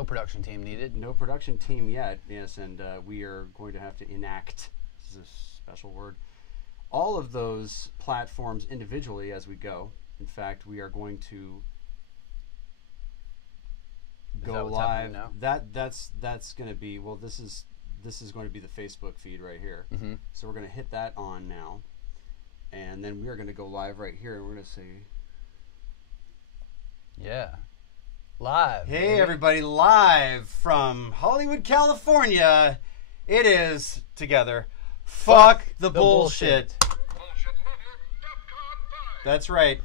No production team needed. No production team yet, yes, and we are going to have to enact, this is a special word, all of those platforms individually as we go. In fact, we are going to go live. Now? That's going to be, well, this is going to be the Facebook feed right here. So we're going to hit that on now, and then we are going to go live right here, and we're going to say, yeah, live. hey, baby. everybody, live from Hollywood, California. It is together. Fuck the bullshit. That's right.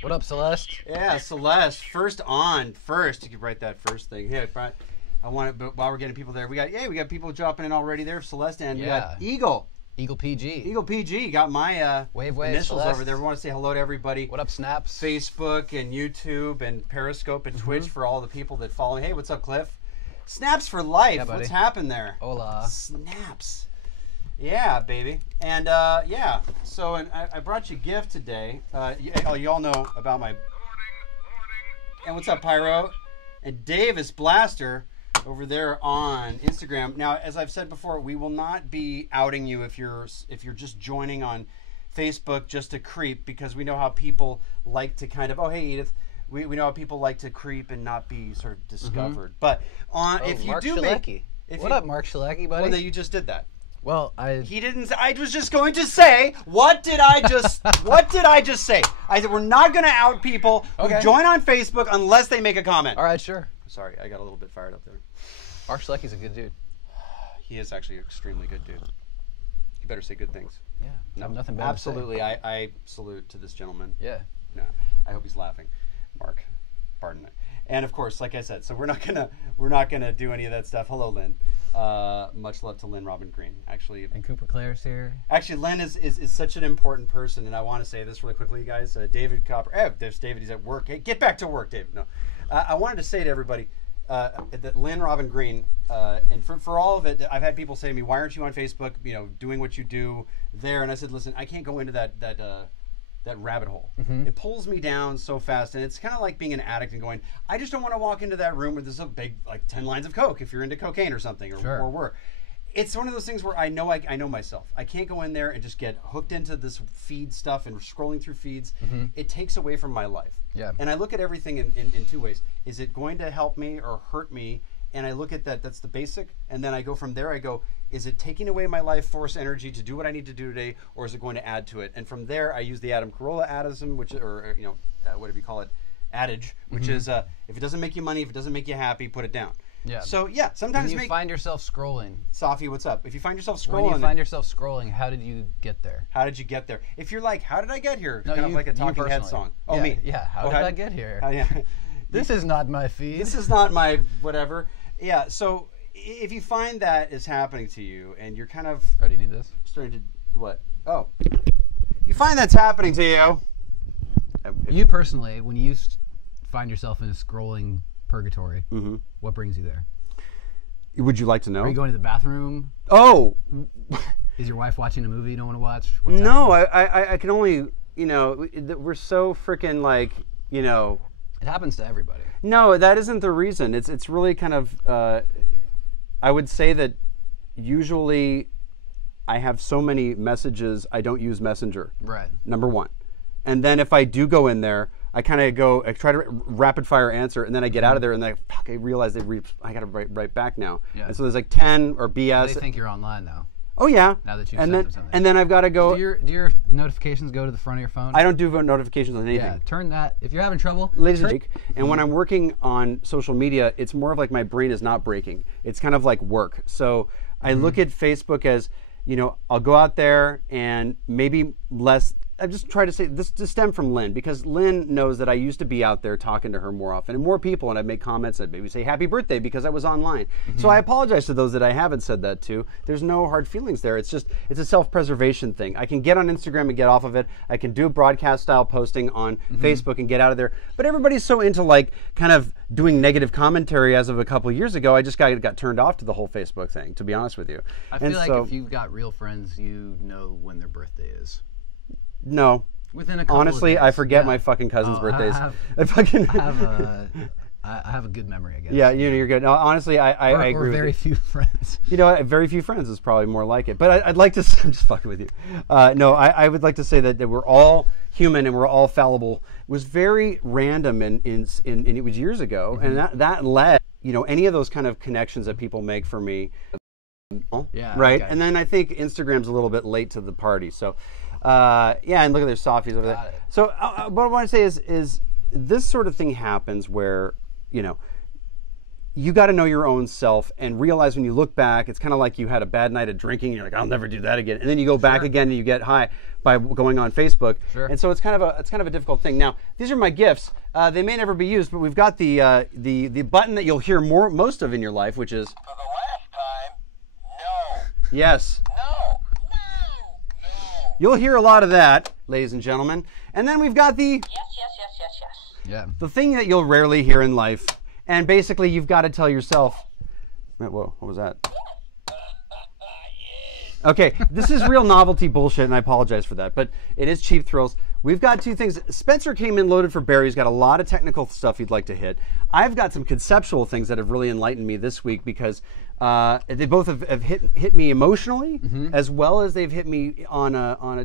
What up, Celeste? Yeah, Celeste, first. You could write that first thing. Here, I want it, but while we're getting people there, we got people dropping in already there. Celeste, and we got Eagle PG. Got my wave initials Celeste. over there. We want to say hello to everybody. What up, Snaps? Facebook and YouTube and Periscope and Twitch for all the people that follow. Hey, what's up, Cliff? Snaps for life. Yeah, buddy. What's happened there? Hola. Snaps. Yeah, baby. And yeah. So, and I brought you a gift today. You all know about my. And what's up, Pyro? And Davis Blaster over there on Instagram. Now, as I've said before, we will not be outing you if you're just joining on Facebook just to creep, because we know how people like to kind of, oh, hey, Edith. We know how people like to creep and not be sort of discovered. But if you Mark do Shalecki. make... What up, Mark Shalecki, buddy? Well, you just did that. Well, He didn't... I was just going to say, what did I just say? I said, we're not going to out people who join on Facebook unless they make a comment. All right, sure. Sorry, I got a little bit fired up there. Mark Shalecki's a good dude. He is actually an extremely good dude. You better say good things. Yeah, No, nothing bad absolutely. I salute to this gentleman. Yeah. No, I hope he's laughing. Mark, pardon me. And of course, like I said, so we're not gonna do any of that stuff. Hello, Lynn. Much love to Lynn Robin Green. Actually, And Cooper Claire's here. Actually, Lynn is such an important person, and I want to say this really quickly, you guys. David Copper. There's David. He's at work. Hey, get back to work, David. No, I wanted to say to everybody that Lynn Robin Green, and for all of it, I've had people say to me, "Why aren't you on Facebook? You know, doing what you do there?" And I said, "Listen, I can't go into that rabbit hole. It pulls me down so fast, and it's kind of like being an addict and going, I just don't want to walk into that room where there's a big, like 10 lines of coke if you're into cocaine or something, or work. It's one of those things where I know myself. I can't go in there and just get hooked into this feed stuff and scrolling through feeds. It takes away from my life. Yeah. And I look at everything in two ways. Is it going to help me or hurt me? And I look at that's the basic, and then I go from there, I go, is it taking away my life force energy to do what I need to do today, or is it going to add to it? And from there, I use the Adam Carolla adism, which, or whatever you call it, adage, which is, if it doesn't make you money, if it doesn't make you happy, put it down. Yeah. So, yeah, sometimes when you find yourself scrolling. Safi, what's up? If you find yourself scrolling. When you find yourself scrolling, how did you get there? How did you get there? If you're like, how did I get here? No, kind of like a Talking Head song. Oh, yeah, me. Yeah, how did I get here? Yeah. This is not my feed. This is not my whatever. Yeah, so if you find that is happening to you and you're kind of... Oh, do you need this? Starting to... What? Oh. You find that's happening to you. You personally, when you find yourself in a scrolling purgatory, what brings you there? Would you like to know? Are you going to the bathroom? Oh. Is your wife watching a movie you don't want to watch? No, I can only... we're so freaking like, It happens to everybody. No, that isn't the reason. It's really kind of, I would say that usually I have so many messages, I don't use Messenger. Right. Number one. And then if I do go in there, I kind of I try to rapid fire answer, and then I get out of there, and then I realize I got to write right back now. Yeah. And so there's like 10 or BS. They think you're online now. Oh yeah. Now that you've sent them something. And then I've got to go. Do your notifications go to the front of your phone? I don't do notifications on anything. Yeah, turn that. If you're having trouble, and when I'm working on social media, it's more of like my brain is not breaking. It's kind of like work. So I look at Facebook as, I'll go out there and maybe less. I just try to say this to stem from Lynn, because Lynn knows that I used to be out there talking to her more often and more people, and I'd make comments that maybe say happy birthday because I was online. So I apologize to those that I haven't said that to. There's no hard feelings there. It's a self-preservation thing. I can get on Instagram and get off of it. I can do broadcast style posting on Facebook and get out of there. But everybody's so into like kind of doing negative commentary as of a couple of years ago. I just got turned off to the whole Facebook thing, to be honest with you. I feel like if you've got real friends, you know when their birthday is. No. Within a couple Honestly, of days. I forget my fucking cousin's birthdays. I have I have a good memory, I guess. Yeah, you're good. No, honestly, I agree. Or very few friends. You know, very few friends is probably more like it. But I'd like to. I'm just fucking with you. No, I would like to say that we're all human and we're all fallible. It was very random, and it was years ago, and that led, you know, any of those kind of connections that people make for me. Yeah. Right. Okay. And then I think Instagram's a little bit late to the party. So, yeah, and look at their softies over there. So, what I want to say is this sort of thing happens where, you know, you got to know your own self and realize when you look back, it's kind of like you had a bad night of drinking. And you're like, I'll never do that again. And then you go back again and you get high by going on Facebook. Sure. And so it's kind of a difficult thing. Now, these are my gifts. They may never be used, but we've got the button that you'll hear most of in your life, which is. For the last time, no. Yes. No. You'll hear a lot of that, ladies and gentlemen. And then we've got the Yeah. the thing that you'll rarely hear in life. And basically, you've got to tell yourself. Whoa, what was that? Okay, this is real novelty bullshit, and I apologize for that, but it is Cheap Thrills. We've got two things. Spencer came in loaded for Barry. He's got a lot of technical stuff he'd like to hit. I've got some conceptual things that have really enlightened me this week because they both have hit me emotionally, as well as they've hit me on a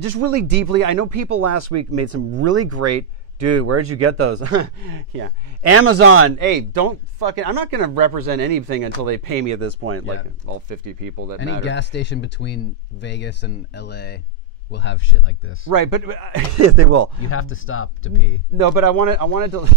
just really deeply. I know people last week made some really great. Dude, where'd you get those? Yeah. Amazon. Hey, don't fucking... I'm not going to represent anything until they pay me at this point, like all 50 people that Any matter. gas station between Vegas and LA will have shit like this. Right, but they will. You have to stop to pee. No, but I wanted to...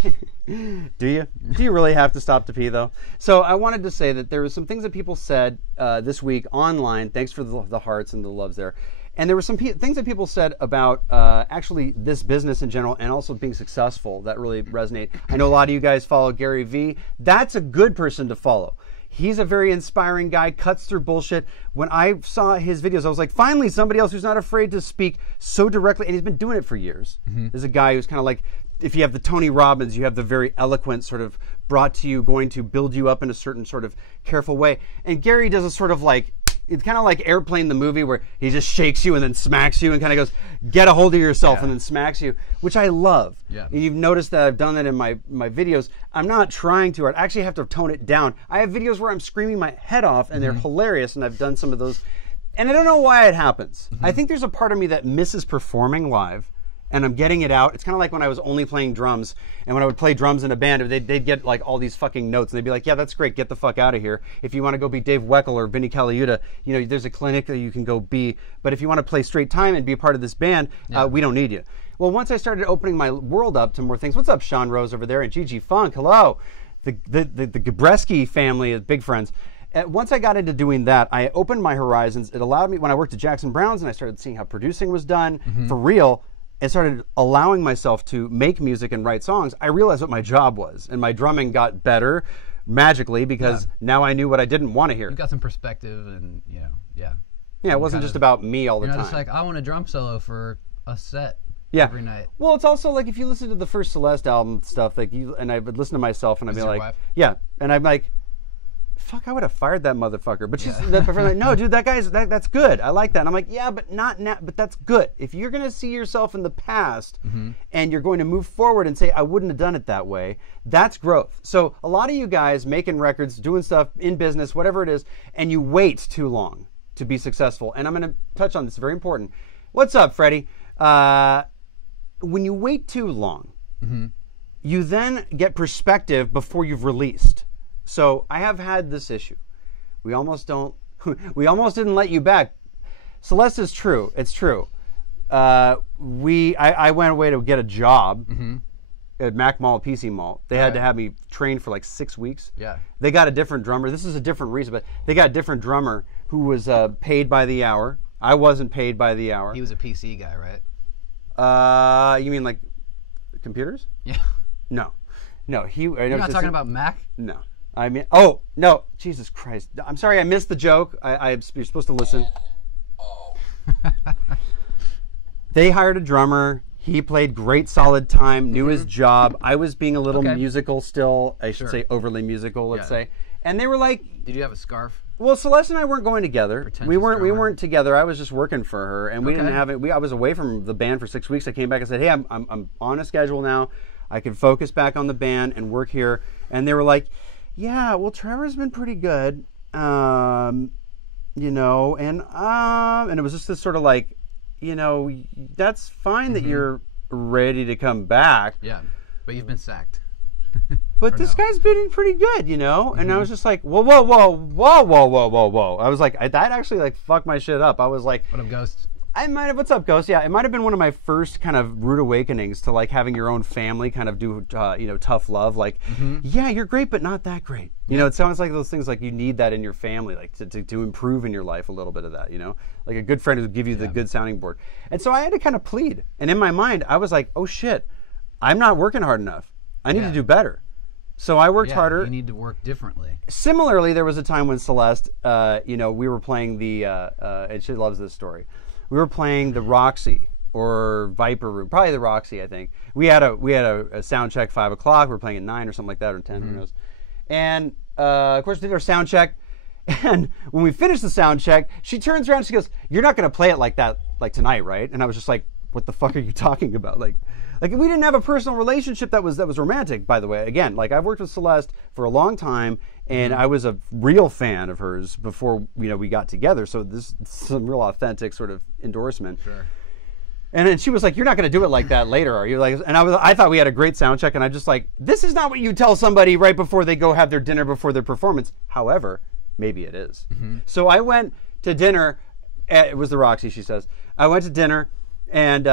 Do you? Do you really have to stop to pee, though? So I wanted to say that there were some things that people said this week online. Thanks for the hearts and the loves there. And there were some things that people said about actually this business in general and also being successful that really resonate. I know a lot of you guys follow Gary Vee. That's a good person to follow. He's a very inspiring guy, cuts through bullshit. When I saw his videos, I was like, finally, somebody else who's not afraid to speak so directly. And he's been doing it for years. There's a guy who's kind of like, if you have the Tony Robbins, you have the very eloquent sort of brought to you, going to build you up in a certain sort of careful way. And Gary does a sort of like, it's kind of like Airplane, the movie, where he just shakes you and then smacks you and kind of goes, get a hold of yourself, and then smacks you, which I love. Yeah. And you've noticed that I've done that in my videos. I'm not trying to. I actually have to tone it down. I have videos where I'm screaming my head off, and they're hilarious, and I've done some of those. And I don't know why it happens. I think there's a part of me that misses performing live. And I'm getting it out. It's kind of like when I was only playing drums, and when I would play drums in a band, they'd get like all these fucking notes, and they'd be like, "Yeah, that's great. Get the fuck out of here. If you want to go be Dave Weckl or Vinnie Colaiuta, you know, there's a clinic that you can go be. But if you want to play straight time and be a part of this band, we don't need you." Well, once I started opening my world up to more things, what's up, Sean Rose over there and Gigi Funk? Hello, the Gabreski family is big friends. Once I got into doing that, I opened my horizons. It allowed me, when I worked at Jackson Browns and I started seeing how producing was done for real, and started allowing myself to make music and write songs, I realized what my job was. And my drumming got better magically because now I knew what I didn't want to hear. You got some perspective and, you know, Yeah, it wasn't just about me all the time. You're not just like, I want a drum solo for a set every night. Well, it's also like if you listen to the first Celeste album stuff, like and I would listen to myself and I'd be like, wife? yeah. And I'm like, fuck, I would have fired that motherfucker. But she's like, no, dude, that's good. I like that. And I'm like, yeah, but not now. But that's good. If you're going to see yourself in the past and you're going to move forward and say, I wouldn't have done it that way, that's growth. So a lot of you guys making records, doing stuff in business, whatever it is, and you wait too long to be successful. And I'm going to touch on this, very important. What's up, Freddie? When you wait too long, you then get perspective before you've released. So I have had this issue. We almost didn't let you back. Celeste is true. It's true. I went away to get a job at Mac Mall, PC Mall. They had to have me trained for like 6 weeks. Yeah. They got a different drummer. This is a different reason, but they got a different drummer who was paid by the hour. I wasn't paid by the hour. He was a PC guy, right? You mean like computers? Yeah. No. You're not talking about Mac? No. I mean, oh, no. Jesus Christ. I'm sorry I missed the joke. You're supposed to listen. They hired a drummer. He played great, solid time, knew his job. I was being a little musical still. I should say overly musical, let's say. And they were like... Did you have a scarf? Well, Celeste and I weren't going together. We weren't together. I was just working for her, and we didn't have it. I was away from the band for 6 weeks. I came back and said, "Hey, I'm on a schedule now. I could focus back on the band and work here. And they were like, yeah, well, Trevor's been pretty good, you know, and it was just this sort of like, you know, that's fine that you're ready to come back. Yeah, but you've been sacked. But this guy's been pretty good, you know? And I was just like, whoa, whoa, whoa, whoa, whoa, whoa, whoa, whoa. I was like, that actually like fucked my shit up. I was like, What up, Ghost? I might have, what's up, Ghost? Yeah, it might have been one of my first kind of rude awakenings to like having your own family kind of do, you know, tough love. Like, yeah, you're great, but not that great. You know, it sounds like those things like you need that in your family, like to improve in your life a little bit of that, you know? Like a good friend who would give you the good sounding board. And so I had to kind of plead. And in my mind, I was like, oh shit, I'm not working hard enough. I need to do better. So I worked harder. You need to work differently. Similarly, there was a time when Celeste, you know, we were playing the, and she loves this story. We were playing the Roxy or Viper Room, probably the Roxy, I think. We had a sound check 5 o'clock. We were playing at 9 or something like that, or 10, who knows. And of course, we did our sound check. And when we finished the sound check, she turns around and she goes, "You're not going to play it like that, like tonight, right?" And I was just like, "What the fuck are you talking about?" Like we didn't have a personal relationship that was romantic, by the way. Again, like I've worked with Celeste for a long time, and I was a real fan of hers before we got together. So this is some real authentic sort of endorsement. Sure. And then she was like, "You're not going to do it like that later, are you?" Like, and I thought we had a great sound check, and I'm just like, "This is not what you tell somebody right before they go have their dinner before their performance." However, maybe it is. So I went to dinner. It was the Roxy, she says. I went to dinner. And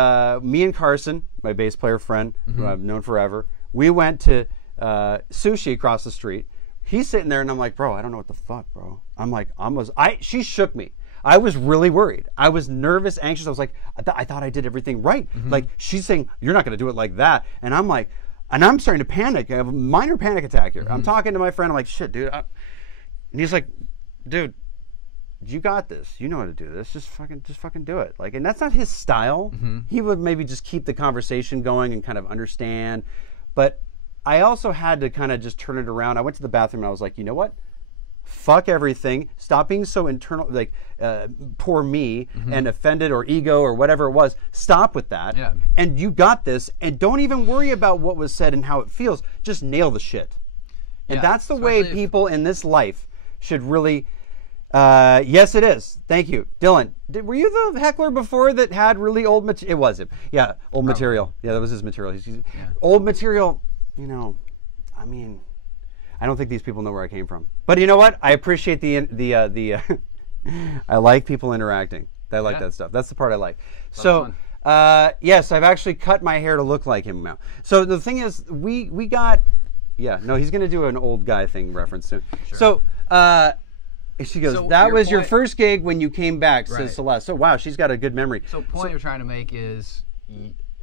me and Carson, my bass player friend, who I've known forever, we went to Sushi across the street. He's sitting there, and I'm like, "Bro, I don't know what the fuck, bro." I'm like, she shook me. I was really worried. I was nervous, anxious. I was like, I thought I did everything right. Like, she's saying, "You're not going to do it like that." And I'm like, and I'm starting to panic. I have a minor panic attack here. I'm talking to my friend. I'm like, "Shit, dude." And he's like, "Dude, you got this. You know how to do this. Just fucking do it." Like, and that's not his style. He would maybe just keep the conversation going and kind of understand. But I also had to kind of just turn it around. I went to the bathroom and I was like, you know what? Fuck everything. Stop being so internal, like poor me and offended or ego or whatever it was. Stop with that. Yeah. And you got this. And don't even worry about what was said and how it feels. Just nail the shit. And that's the way people in this life should really. Yes, it is. Thank you, Dylan. Were you the heckler before that had really old material? It was him. Yeah, old material. Yeah, that was his material. Old material. You know, I mean, I don't think these people know where I came from. But you know what? I appreciate the I like people interacting. I like that stuff. That's the part I like. So, yes, I've actually cut my hair to look like him now. So the thing is, we got. Yeah, no, he's gonna do an old guy thing reference soon. Sure. So. She goes, so "That was your first gig when you came back," says Celeste. So, wow, she's got a good memory. So, point you're trying to make is...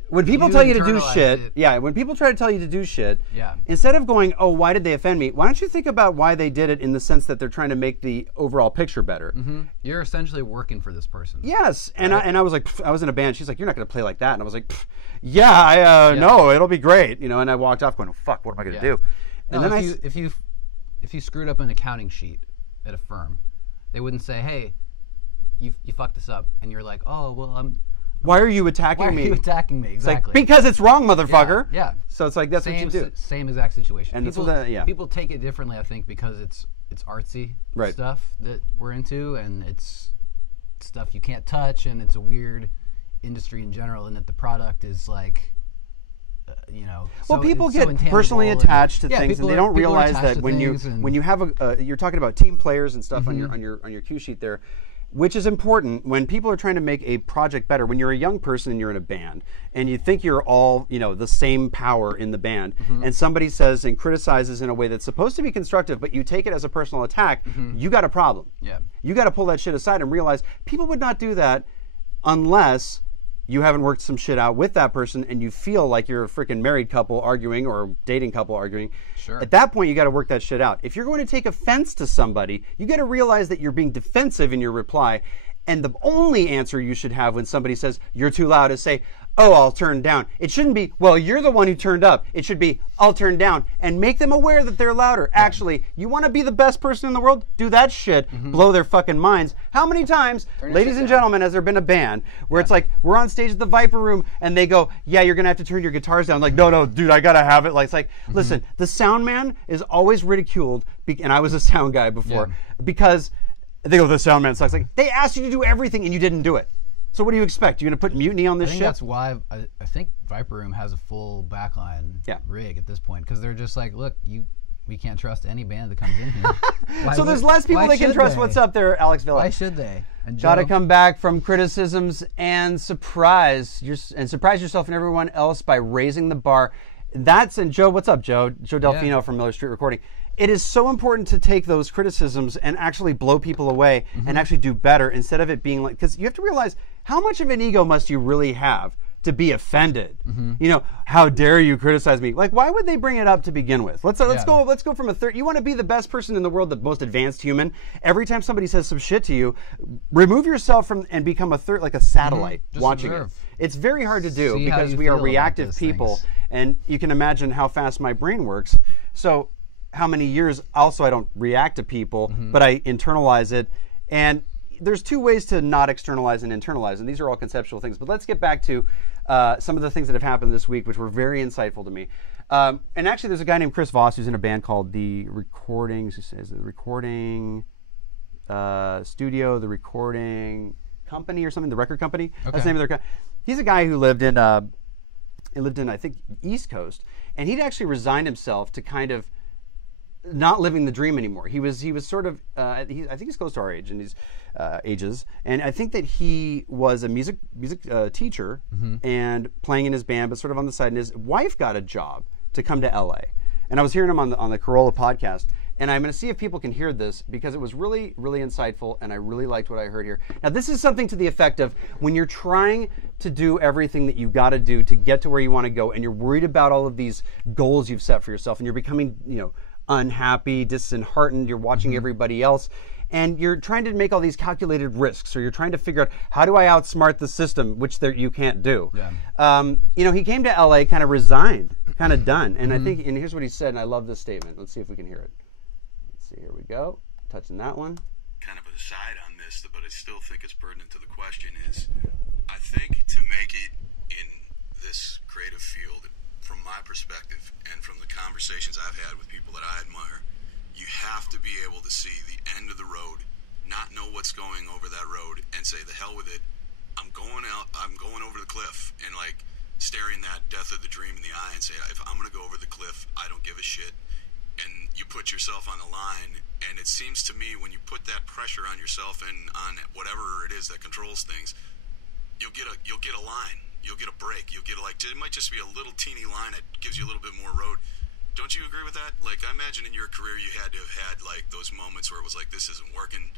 When people tell you to do shit, when people try to tell you to do shit, instead of going, "Oh, why did they offend me?" why don't you think about why they did it in the sense that they're trying to make the overall picture better? You're essentially working for this person. Yes, and I was like, I was in a band. She's like, "You're not going to play like that," and I was like, "Yeah, no, it'll be great," you know. And I walked off going, "Oh, fuck, what am I going to do?" And then if you screwed up an accounting sheet at a firm, they wouldn't say, "Hey, you fucked this up," and you're like, "Oh, well, why are you attacking me?" Why are you attacking me? Exactly. It's like, because it's wrong, motherfucker. Yeah. So it's like, that's what you do. Same exact situation. And people take it differently, I think, because it's artsy stuff that we're into, and it's stuff you can't touch, and it's a weird industry in general, and that the product is like, well, people get personally attached to things, and they don't realize that when you have you're talking about team players and stuff on your cue sheet there, which is important when people are trying to make a project better. When you're a young person and you're in a band and you think you're all the same power in the band, and somebody says and criticizes in a way that's supposed to be constructive, but you take it as a personal attack, you got a problem. Yeah, you got to pull that shit aside and realize people would not do that unless you haven't worked some shit out with that person and you feel like you're a freaking married couple arguing or dating couple arguing. Sure. At that point, you got to work that shit out. If you're going to take offense to somebody, you got to realize that you're being defensive in your reply. And the only answer you should have when somebody says you're too loud is say, oh, I'll turn down. It shouldn't be, well, you're the one who turned up. It should be, I'll turn down, and make them aware that they're louder. Yeah. Actually, you want to be the best person in the world? Do that shit. Blow their fucking minds. How many times, ladies and gentlemen, has there been a band where it's like, we're on stage at the Viper Room, and they go, yeah, you're going to have to turn your guitars down. Like, no, dude, I got to have it. Like, it's like, listen, the sound man is always ridiculed, and I was a sound guy before, because they go, the sound man sucks. Like, they asked you to do everything, and you didn't do it. So what do you expect? You're going to put mutiny on this ship? That's why I think Viper Room has a full backline rig at this point, because they're just like, look, we can't trust any band that comes in here. So there's less people they can trust. What's up there, Alex Villa? Why should they? Got to come back from criticisms and surprise yourself and everyone else by raising the bar. And Joe, what's up, Joe? Joe Delfino from Miller Street Recording. It is so important to take those criticisms and actually blow people away and actually do better, instead of it being like, because you have to realize, how much of an ego must you really have to be offended? You know, how dare you criticize me? Like, why would they bring it up to begin with? Let's go from a third. You want to be the best person in the world, the most advanced human. Every time somebody says some shit to you, remove yourself from and become a third, like a satellite watching it. It's very hard to do because we are reactive people, and you can imagine how fast my brain works. So how many years also I don't react to people, but I internalize it. And there's two ways to not externalize and internalize, and these are all conceptual things. But let's get back to some of the things that have happened this week, which were very insightful to me. And actually, there's a guy named Chris Voss who's in a band called The Recording Studio, The Recording Company or something, The Record Company. Okay. That's the name of their company. He's a guy who lived in, I think, East Coast, and he'd actually resigned himself to kind of not living the dream anymore. He was sort of, I think he's close to our age, and he's ages, and I think that he was a music teacher and playing in his band, but sort of on the side. And his wife got a job to come to LA, and I was hearing him on the Corolla podcast, and I'm going to see if people can hear this, because it was really, really insightful, and I really liked what I heard here. Now, this is something to the effect of, when you're trying to do everything that you've got to do to get to where you want to go, and you're worried about all of these goals you've set for yourself, and you're becoming, unhappy, disheartened, you're watching everybody else, and you're trying to make all these calculated risks, or you're trying to figure out, how do I outsmart the system, which you can't do. He came to LA, kind of resigned, kind of done, and I think, and here's what he said, and I love this statement. Let's see if we can hear it. Let's see, here we go, touching that one. Kind of an aside on this, but I still think it's pertinent to the question, is I think to make it in this creative field, from my perspective and from the conversations I've had with people that I admire, you have to be able to see the end of the road, not know what's going over that road, and say, the hell with it, I'm going over the cliff, and like staring that death of the dream in the eye and say, if I'm going to go over the cliff, I don't give a shit. And you put yourself on the line, and it seems to me, when you put that pressure on yourself and on whatever it is that controls things, you'll get a line. You'll get a break. You'll get it might just be a little teeny line that gives you a little bit more road. Don't you agree with that? Like, I imagine in your career you had to have had like those moments where it was like, this isn't working.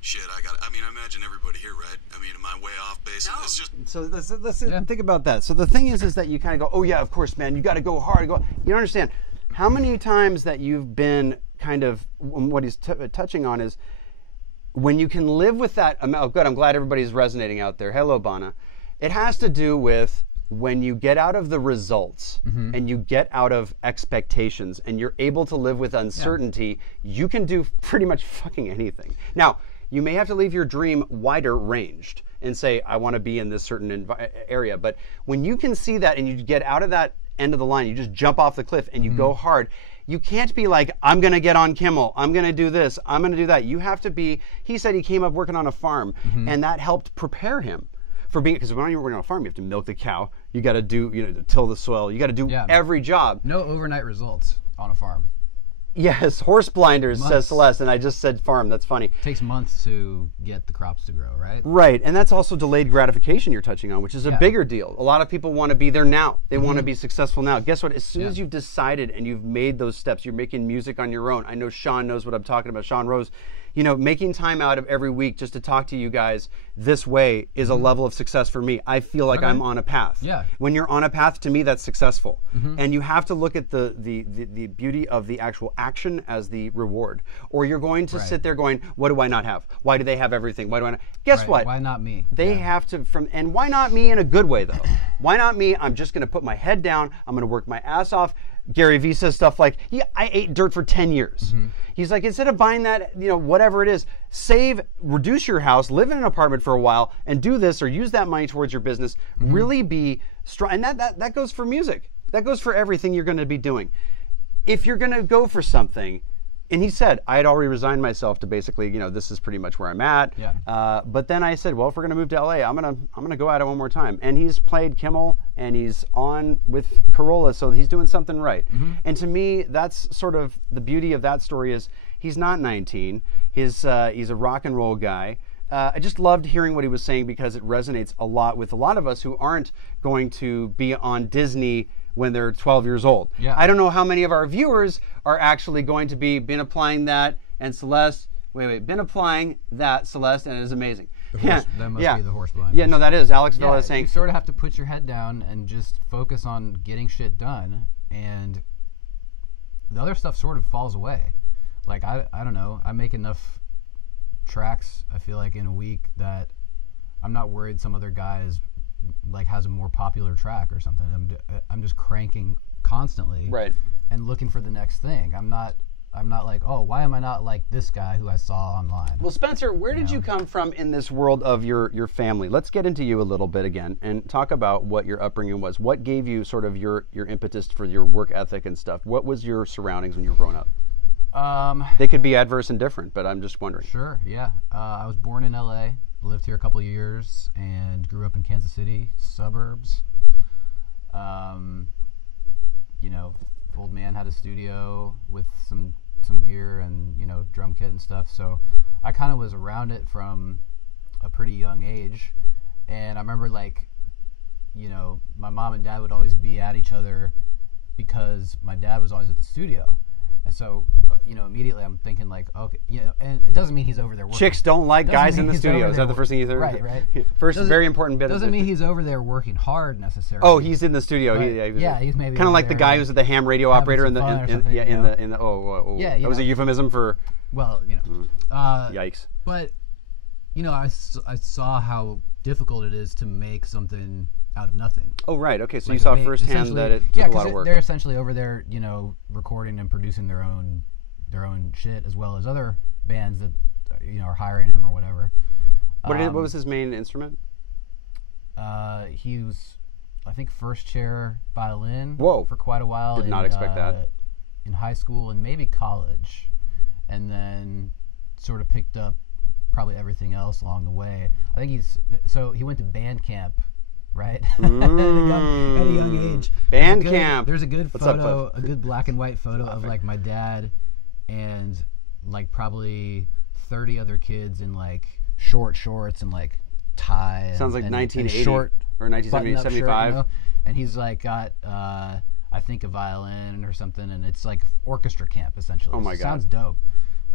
Shit, I imagine everybody here, right? I mean, am I way off base? No. It's just... So let's think about that. So the thing is that you kind of go, oh yeah, of course, man, you got to go hard. You don't understand how many times that you've been kind of, what he's touching on is, when you can live with that amount. Oh, good, I'm glad everybody's resonating out there. Hello, Bana. It has to do with when you get out of the results and you get out of expectations and you're able to live with uncertainty, you can do pretty much fucking anything. Now, you may have to leave your dream wider ranged and say, I want to be in this certain area. But when you can see that and you get out of that end of the line, you just jump off the cliff and you go hard. You can't be like, I'm going to get on Kimmel, I'm going to do this, I'm going to do that. You have to be, he said he came up working on a farm, and that helped prepare him for being, because when you're working on a farm, you have to milk the cow, you got to do, till the soil, you got to do every job. No overnight results on a farm. Yes, horse blinders, says Celeste, and I just said farm. That's funny. It takes months to get the crops to grow, right? Right, and that's also delayed gratification you're touching on, which is a bigger deal. A lot of people want to be there now. They want to be successful now. Guess what? As soon as you've decided and you've made those steps, you're making music on your own. I know Sean knows what I'm talking about. Sean Rose, making time out of every week just to talk to you guys this way is a level of success for me. I feel like I'm on a path. Yeah. When you're on a path, to me, that's successful. And you have to look at the beauty of the actual action as the reward. Or you're going to sit there going, what do I not have? Why do they have everything? Why do I not? Guess what? Why not me? They have to, and why not me in a good way, though? Why not me? I'm just going to put my head down. I'm going to work my ass off. Gary Vee says stuff like, I ate dirt for 10 years. He's like, instead of buying that, whatever it is, reduce your house, live in an apartment for a while, and do this or use that money towards your business. Really be strong. And that goes for music. That goes for everything you're going to be doing. If you're going to go for something, and he said, I had already resigned myself to basically, this is pretty much where I'm at. Yeah. But then I said, well, if we're going to move to LA, I'm gonna go at it one more time. And he's played Kimmel, and he's on with Corolla, so he's doing something right. And to me, that's sort of the beauty of that story is he's not 19. He's a rock and roll guy. I just loved hearing what he was saying because it resonates a lot with a lot of us who aren't going to be on Disney when they're 12 years old. Yeah. I don't know how many of our viewers are actually going to been applying that, and Celeste, been applying that, Celeste, and it is amazing. That must be the horse blind. Yeah, no, that is. Alex Villa is saying. You sort of have to put your head down and just focus on getting shit done, and the other stuff sort of falls away. Like, I don't know, I make enough tracks, I feel like, in a week that I'm not worried some other guy has a more popular track or something. I'm just cranking constantly, and looking for the next thing. I'm not like, oh, why am I not like this guy who I saw online? Well, Spencer, where did you come from in this world of your family? Let's get into you a little bit again and talk about what your upbringing was. What gave you sort of your impetus for your work ethic and stuff? What was your surroundings when you were growing up? They could be adverse and different, but I'm just wondering. Sure, yeah. I was born in LA, lived here a couple of years, and grew up in Kansas City, suburbs. Old man had a studio with some gear and, drum kit and stuff. So I kind of was around it from a pretty young age. And I remember, my mom and dad would always be at each other because my dad was always at the studio. And so, immediately I'm thinking okay, and it doesn't mean he's over there working. Chicks don't like guys in the studio. Is that the first thing you said? Right. First, very important bit. Doesn't mean he's over there working hard necessarily. Oh, he's in the studio. Right. He's maybe kind of like the guy who's at the ham radio operator in the Yeah, that was a euphemism for. Well, Yikes. But I saw how difficult it is to make something out of nothing. Oh, right. Okay, so you saw firsthand that it took a lot of work. They're essentially over there, recording and producing their own shit, as well as other bands that are hiring him or whatever. What was his main instrument? He was, I think, first chair violin. Whoa. For quite a while. Did not expect that. In high school and maybe college, and then sort of picked up probably everything else along the way. I think he went to band camp. Right, at a young age. Band camp. There's a good photo, a good black and white photo of my dad and probably 30 other kids in short shorts and tie. Sounds like 1980 short or 1975. And he's got I think a violin or something, and it's orchestra camp essentially. Oh my God, sounds dope.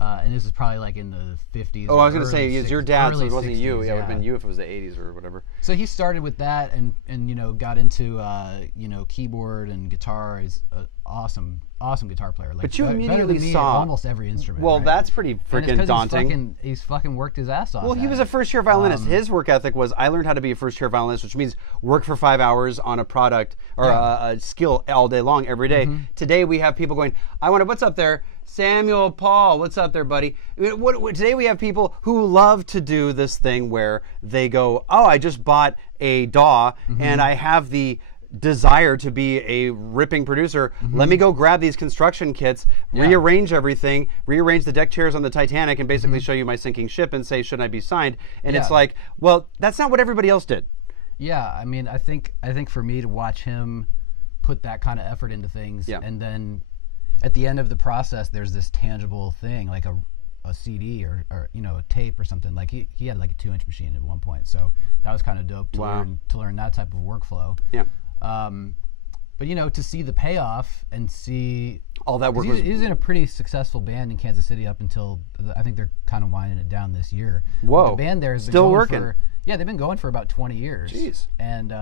And this is probably in the 50s. Oh, I was going to say, it's your dad, so it wasn't 60s, you. Yeah, it would have been you if it was the 80s or whatever. So he started with that and got into, keyboard and guitar. He's an awesome guitar player. But you immediately better than me saw at almost every instrument. Well, right? That's pretty freaking daunting. He's fucking worked his ass off. Well, he was a first-chair violinist. His work ethic was, I learned how to be a first-chair violinist, which means work for 5 hours on a product or a skill all day long, every day. Today we have people going, what's up there? Samuel Paul, what's up there, buddy? Today we have people who love to do this thing where they go, oh, I just bought a DAW and I have the desire to be a ripping producer. Let me go grab these construction kits, rearrange everything, rearrange the deck chairs on the Titanic, and basically show you my sinking ship and say, shouldn't I be signed? And it's like, well, that's not what everybody else did. Yeah, I mean, I think for me to watch him put that kind of effort into things, and then at the end of the process, there's this tangible thing like a CD or a tape or something. He had a 2-inch machine at one point, so that was kind of dope to learn that type of workflow. Yeah. But to see the payoff and see all that work He was in a pretty successful band in Kansas City up until I think they're kind of winding it down this year. Whoa. But the band there has been Still going working. They've been going for about 20 years. Jeez. And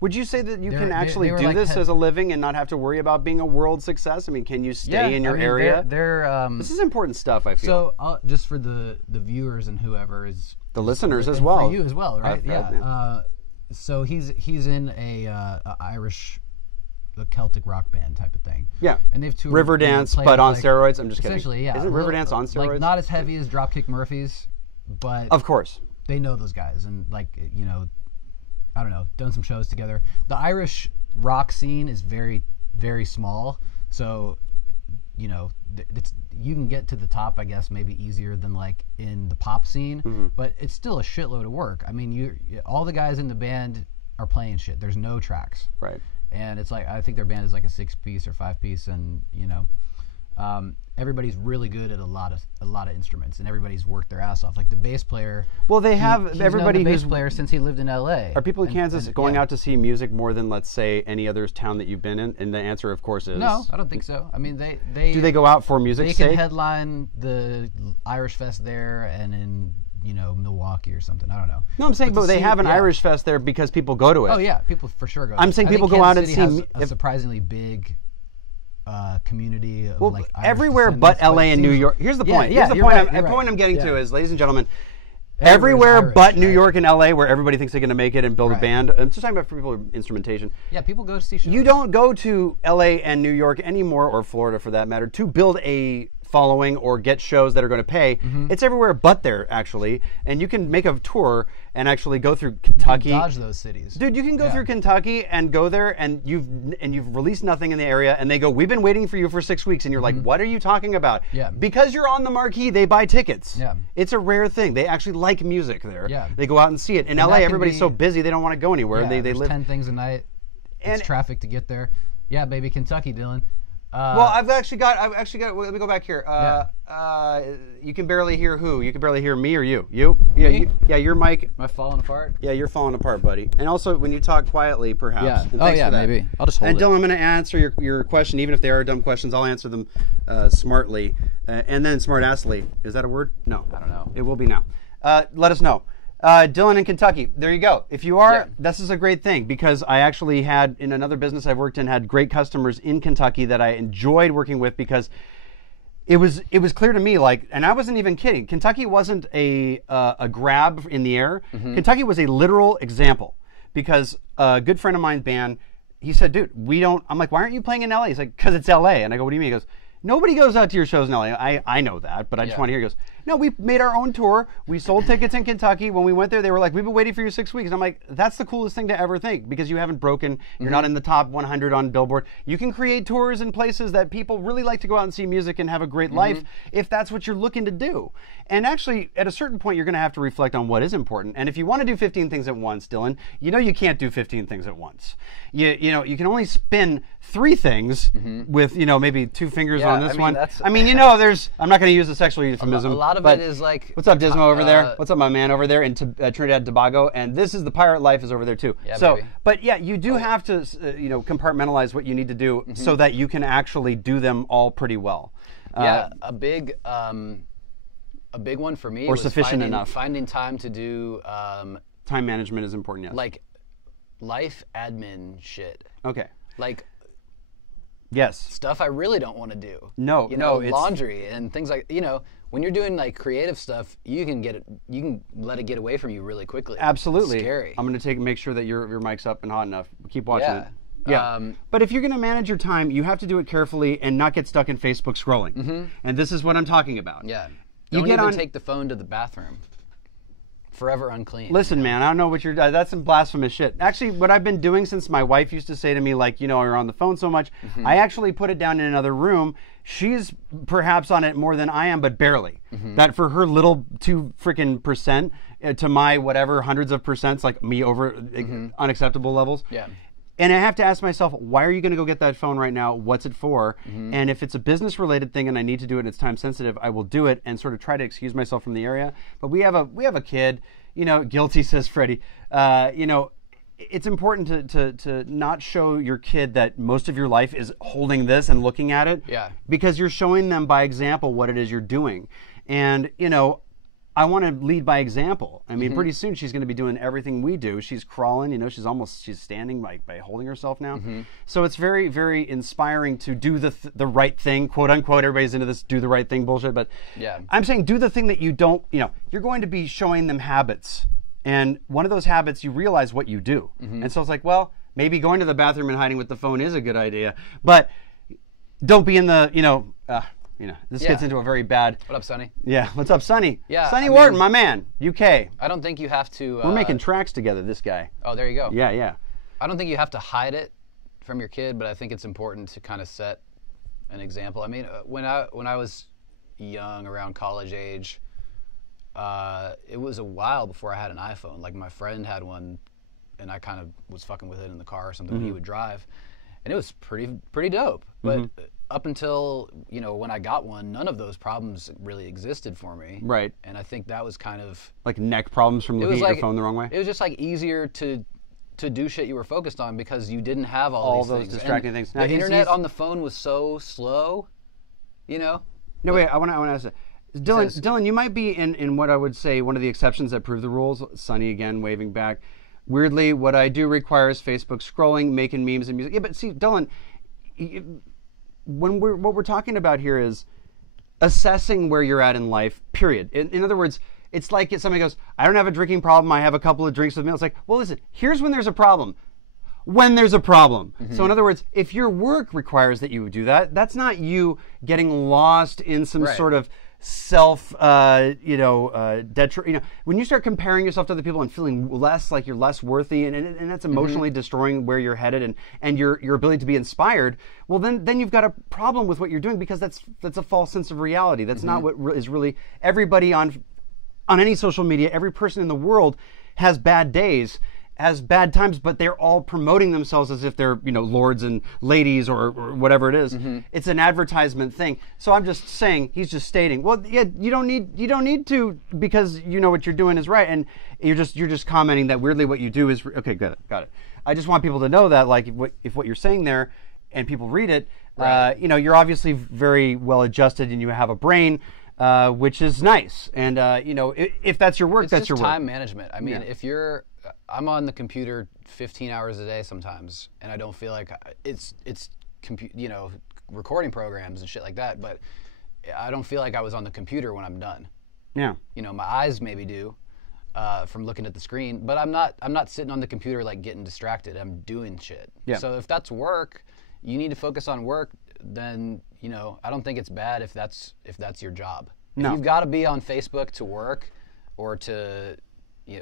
would you say that you they're- can they- actually they were do like this head- as a living and not have to worry about being a world success? I mean, can you stay in your area? They're This is important stuff, I feel. so just for the viewers and whoever is The listeners as and well. for you as well, right? Yeah. So he's in a Irish, Celtic rock band type of thing. Yeah. And they've toured Riverdance, played but on like- steroids. I'm just kidding. Essentially, yeah. Isn't Riverdance on steroids? Like not as heavy as Dropkick Murphys, but Of course. they know those guys and I don't know, done some shows together. The Irish rock scene is very, very small, so you can get to the top, I guess, maybe easier than like in the pop scene, but it's still a shitload of work. I mean, all the guys in the band are playing shit. There's no tracks, Right. and it's like I think their band is like a 6-piece or 5-piece, and everybody's really good at a lot of instruments, and everybody's worked their ass off. Like the bass player. Well, they have he's everybody known the bass who's player since he lived in L.A. Are people in Kansas going yeah. out to see music more than, let's say, any other town that you've been in? And the answer, of course, is No, I don't think so. I mean, they Do they go out for They music's can sake? headline the Irish Fest there and in Milwaukee or something. I don't know. No, I'm saying, but to they see- have an yeah. Irish fest there because people go to it. Oh yeah, people for sure go. I'm saying I think people go out Kansas and City see has a surprisingly big community of Well, like Irish everywhere but descendants, LA it and New seems- York. Here's the Yeah, point. yeah, Here's the you're point. right, The you're point right. I'm getting to Yeah. is, ladies and gentlemen, Everywhere's everywhere Irish, but New right? York and LA, where everybody thinks they're going to make it and build a Right. band. I'm just talking about for people with instrumentation. Yeah, people go to see shows. You don't go to LA and New York anymore, or Florida for that matter, to build a following or get shows that are going to pay. Mm-hmm. It's everywhere but there, actually. And you can make a tour and actually go through Kentucky. dodge those cities. Dude, you can go Yeah. through Kentucky and go there, and you've released nothing in the area, and they go, "We've been waiting for you for 6 weeks," and you're like, "What are you talking about?" Yeah. Because you're on the marquee, they buy tickets. Yeah. It's a rare thing. They actually like music there. Yeah. They go out and see it. In that LA, can everybody's be- so busy they don't want to go anywhere. Yeah, they there's live. 10 things a night. And- It's traffic to get there. Yeah, baby, Kentucky, Dylan. Well, I've actually got. Let me go back here. You can barely hear who? You can barely hear me or you? You? Yeah. Me? Your mic. Am I falling apart? Yeah, you're falling apart, buddy. And also, when you talk quietly, perhaps. Yeah. And Oh, thanks yeah, for that. maybe. I'll just hold And it. Dylan, I'm going to answer your question, even if they are dumb questions. I'll answer them smartly, and then smart-assly. Is that a word? No. I don't know. It will be now. Let us know. Dylan in Kentucky. There you go. If you are, Yeah. this is a great thing because I actually had, in another business I've worked in, had great customers in Kentucky that I enjoyed working with because it was clear to me, like, and I wasn't even kidding. Kentucky wasn't a grab in the air. Mm-hmm. Kentucky was a literal example because a good friend of mine's band, he said, "Dude, we don't." I'm like, "Why aren't you playing in LA?" He's like, "Because it's LA." And I go, "What do you mean?" He goes, "Nobody goes out to your shows in LA." I know that, but I just Yeah. want to hear. He goes, "No, we made our own tour. We sold tickets in Kentucky. When we went there, they were like, 'We've been waiting for you 6 weeks.'" And I'm like, "That's the coolest thing to ever think because you haven't broken. You're not in the top 100 on Billboard. You can create tours in places that people really like to go out and see music and have a great life if that's what you're looking to do." And actually, at a certain point, you're going to have to reflect on what is important. And if you want to do 15 things at once, Dylan, you can't do 15 things at once. You can only spin 3 things with maybe 2 fingers Yeah, on this I mean, one. that's- there's. I'm not going to use a sexual euphemism. A lot of but it is like. What's up, Dismo over there? What's up, my man over there in Trinidad and Tobago? And this is the pirate life is over there too. Yeah, so, baby. but yeah, you do have to, compartmentalize what you need to do so that you can actually do them all pretty well. Yeah, a big one for me Or was sufficient enough. finding time to do Time management is important. Yes. like life admin shit, Okay. like Yes. stuff I really don't want to do. No, no, it's- laundry and things like when you're doing like creative stuff, you can let it get away from you really quickly. Absolutely. It's scary. I'm going to make sure that your mic's up and hot enough. Keep watching Yeah. it. Yeah. But if you're going to manage your time, you have to do it carefully and not get stuck in Facebook scrolling. And this is what I'm talking about. Yeah. You Don't get even on- take the phone to the bathroom. Forever unclean. Listen, man, I don't know what you're. That's some blasphemous shit. Actually, what I've been doing since my wife used to say to me, like, you're on the phone so much, I actually put it down in another room. She's perhaps on it more than I am, but barely. That for her little 2 freaking percent to my whatever hundreds of percents, like me over unacceptable levels. Yeah. And I have to ask myself, why are you going to go get that phone right now? What's it for? And if it's a business-related thing and I need to do it and it's time-sensitive, I will do it and sort of try to excuse myself from the area. But we have a kid, guilty, says Freddie. it's important to not show your kid that most of your life is holding this and looking at it. Yeah. Because you're showing them by example what it is you're doing. And, you know, I want to lead by example. I mean, pretty soon she's going to be doing everything we do. She's crawling, you know, she's standing by holding herself now. So it's very, very inspiring to do the right thing, quote unquote. Everybody's into this do the right thing bullshit, but Yeah. I'm saying do the thing that you don't, you know, you're going to be showing them habits. And one of those habits, you realize what you do. And so it's like, well, maybe going to the bathroom and hiding with the phone is a good idea, but don't be in the, this gets into a very bad. What up, Sonny? Yeah, what's up, Sonny? Yeah, Sonny I Wharton, mean, my man, UK. I don't think you have to. We're making tracks together, this guy. Oh, there you go. Yeah, yeah. I don't think you have to hide it from your kid, but I think it's important to kind of set an example. I mean, when I was young, around college age, it was a while before I had an iPhone. Like, my friend had one, and I kind of was fucking with it in the car or something when he would drive, and it was pretty dope. But up until, you know, when I got one, none of those problems really existed for me. Right. And I think that was kind of Like neck problems from looking at your phone the wrong way? It was just like easier to do shit you were focused on because you didn't have all these those things. distracting And things. The Now, internet on the phone was so slow, you know? No, wait, I want to ask that. Dylan, you might be in what I would say one of the exceptions that prove the rules. Sonny again waving back. Weirdly, what I do requires Facebook scrolling, making memes and music. Yeah, but see, Dylan, what we're talking about here is assessing where you're at in life, period. In other words, it's like if somebody goes, I don't have a drinking problem, I have a couple of drinks with me. It's like, well, listen, here's when there's a problem. When there's a problem. So in other words, if your work requires that you do that, that's not you getting lost in some sort of self, when you start comparing yourself to other people and feeling less like you're less worthy, and that's emotionally destroying where you're headed and your ability to be inspired, well, then you've got a problem with what you're doing because that's a false sense of reality. That's not what is really everybody on any social media. Every person in the world has bad days, has bad times, but they're all promoting themselves as if they're, lords and ladies or whatever it is. It's an advertisement thing. So I'm just saying, he's just stating, well, yeah, you don't need to, because you know what you're doing is right, and you're just commenting that weirdly what you do is okay. Got it. I just want people to know that, like, if what you're saying there, and people read it, you're obviously very well adjusted and you have a brain. Which is nice, and if that's your work, It's that's just your work. time management. I mean, if I'm on the computer 15 hours a day sometimes, and I don't feel like it's recording programs and shit like that, but I don't feel like I was on the computer when I'm done. Yeah. My eyes maybe do from looking at the screen, but I'm not sitting on the computer like getting distracted. I'm doing shit. Yeah. So if that's work, you need to focus on work. Then I don't think it's bad if that's your job. No. If you've got to be on Facebook to work or to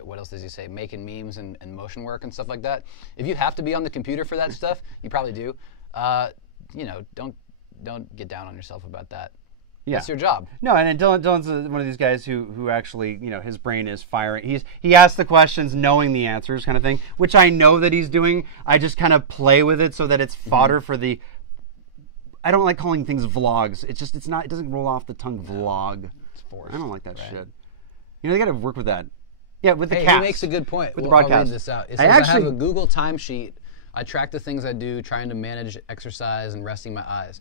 what else does he say? Making memes and motion work and stuff like that. If you have to be on the computer for that stuff, you probably do. Don't get down on yourself about that. Yeah. That's your job. No, and Dylan's one of these guys who actually, his brain is firing. He asks the questions knowing the answers kind of thing, which I know that he's doing. I just kind of play with it so that it's fodder for the... I don't like calling things vlogs. It doesn't roll off the tongue, vlog. It's forced. I don't like that shit. They got to work with that. Yeah, with the Hey, cast. he makes a good point. With the I'll broadcast. read this out. It says, I have a Google timesheet. I track the things I do, trying to manage exercise and resting my eyes.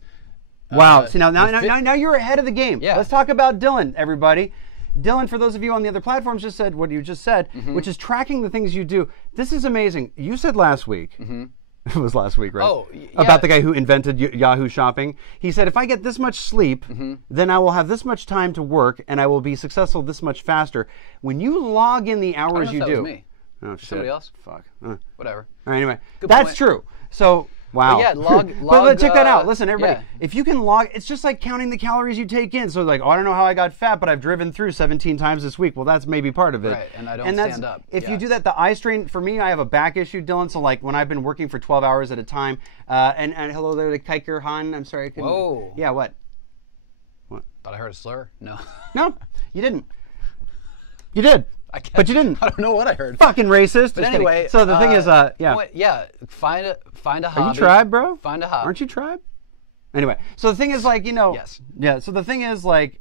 Wow. See, now you're ahead of the game. Yeah. Let's talk about Dylan, everybody. Dylan, for those of you on the other platforms, just said what you just said, which is tracking the things you do. This is amazing. You said last week. It was last week, right? Oh, yeah. About the guy who invented Yahoo Shopping. He said, if I get this much sleep, then I will have this much time to work, and I will be successful this much faster. When you log in the hours you do... That was me. Oh, shit. Somebody else? Fuck. Whatever. All right, anyway, Good that's point. true. So... Wow. But yeah, log. but check that out. Listen, everybody. Yeah. If you can log, it's just like counting the calories you take in. So like, I don't know how I got fat, but I've driven through 17 times this week. Well, that's maybe part of it. Right, and I don't stand up. If you do that, the eye strain, for me, I have a back issue, Dylan. So like when I've been working for 12 hours at a time, and hello there to Kiker Han. I'm sorry. I couldn't. Whoa. Yeah, what? Thought I heard a slur. No. No, you didn't. You did. But you didn't. I don't know what I heard. Fucking racist. But Just anyway, kidding. So the thing is, yeah. Yeah, find a hobby. Are you tribe, bro? Find a hobby. Aren't you tribe? Anyway, so the thing is like, Yes. Yeah, so the thing is like,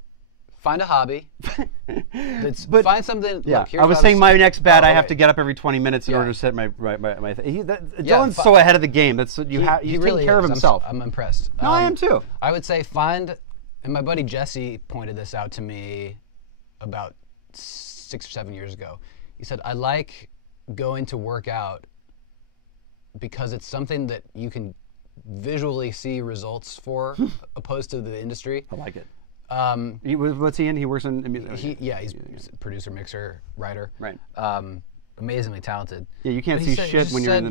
find a hobby. Find something. Yeah, look, here's I was what saying my next bet, I have right. to get up every 20 minutes in Yeah. order to set my Dylan's so ahead of the game. That's he's he really taking care of is. himself. I'm impressed. No, I am too. I would say and my buddy Jesse pointed this out to me about 6 or 7 years ago. He said, I like going to work out because it's something that you can visually see results for, opposed to the industry. I like it. What's he in? He works in. He's a producer, mixer, writer. Right. Amazingly talented. Yeah, you can't But he see shit when you're in the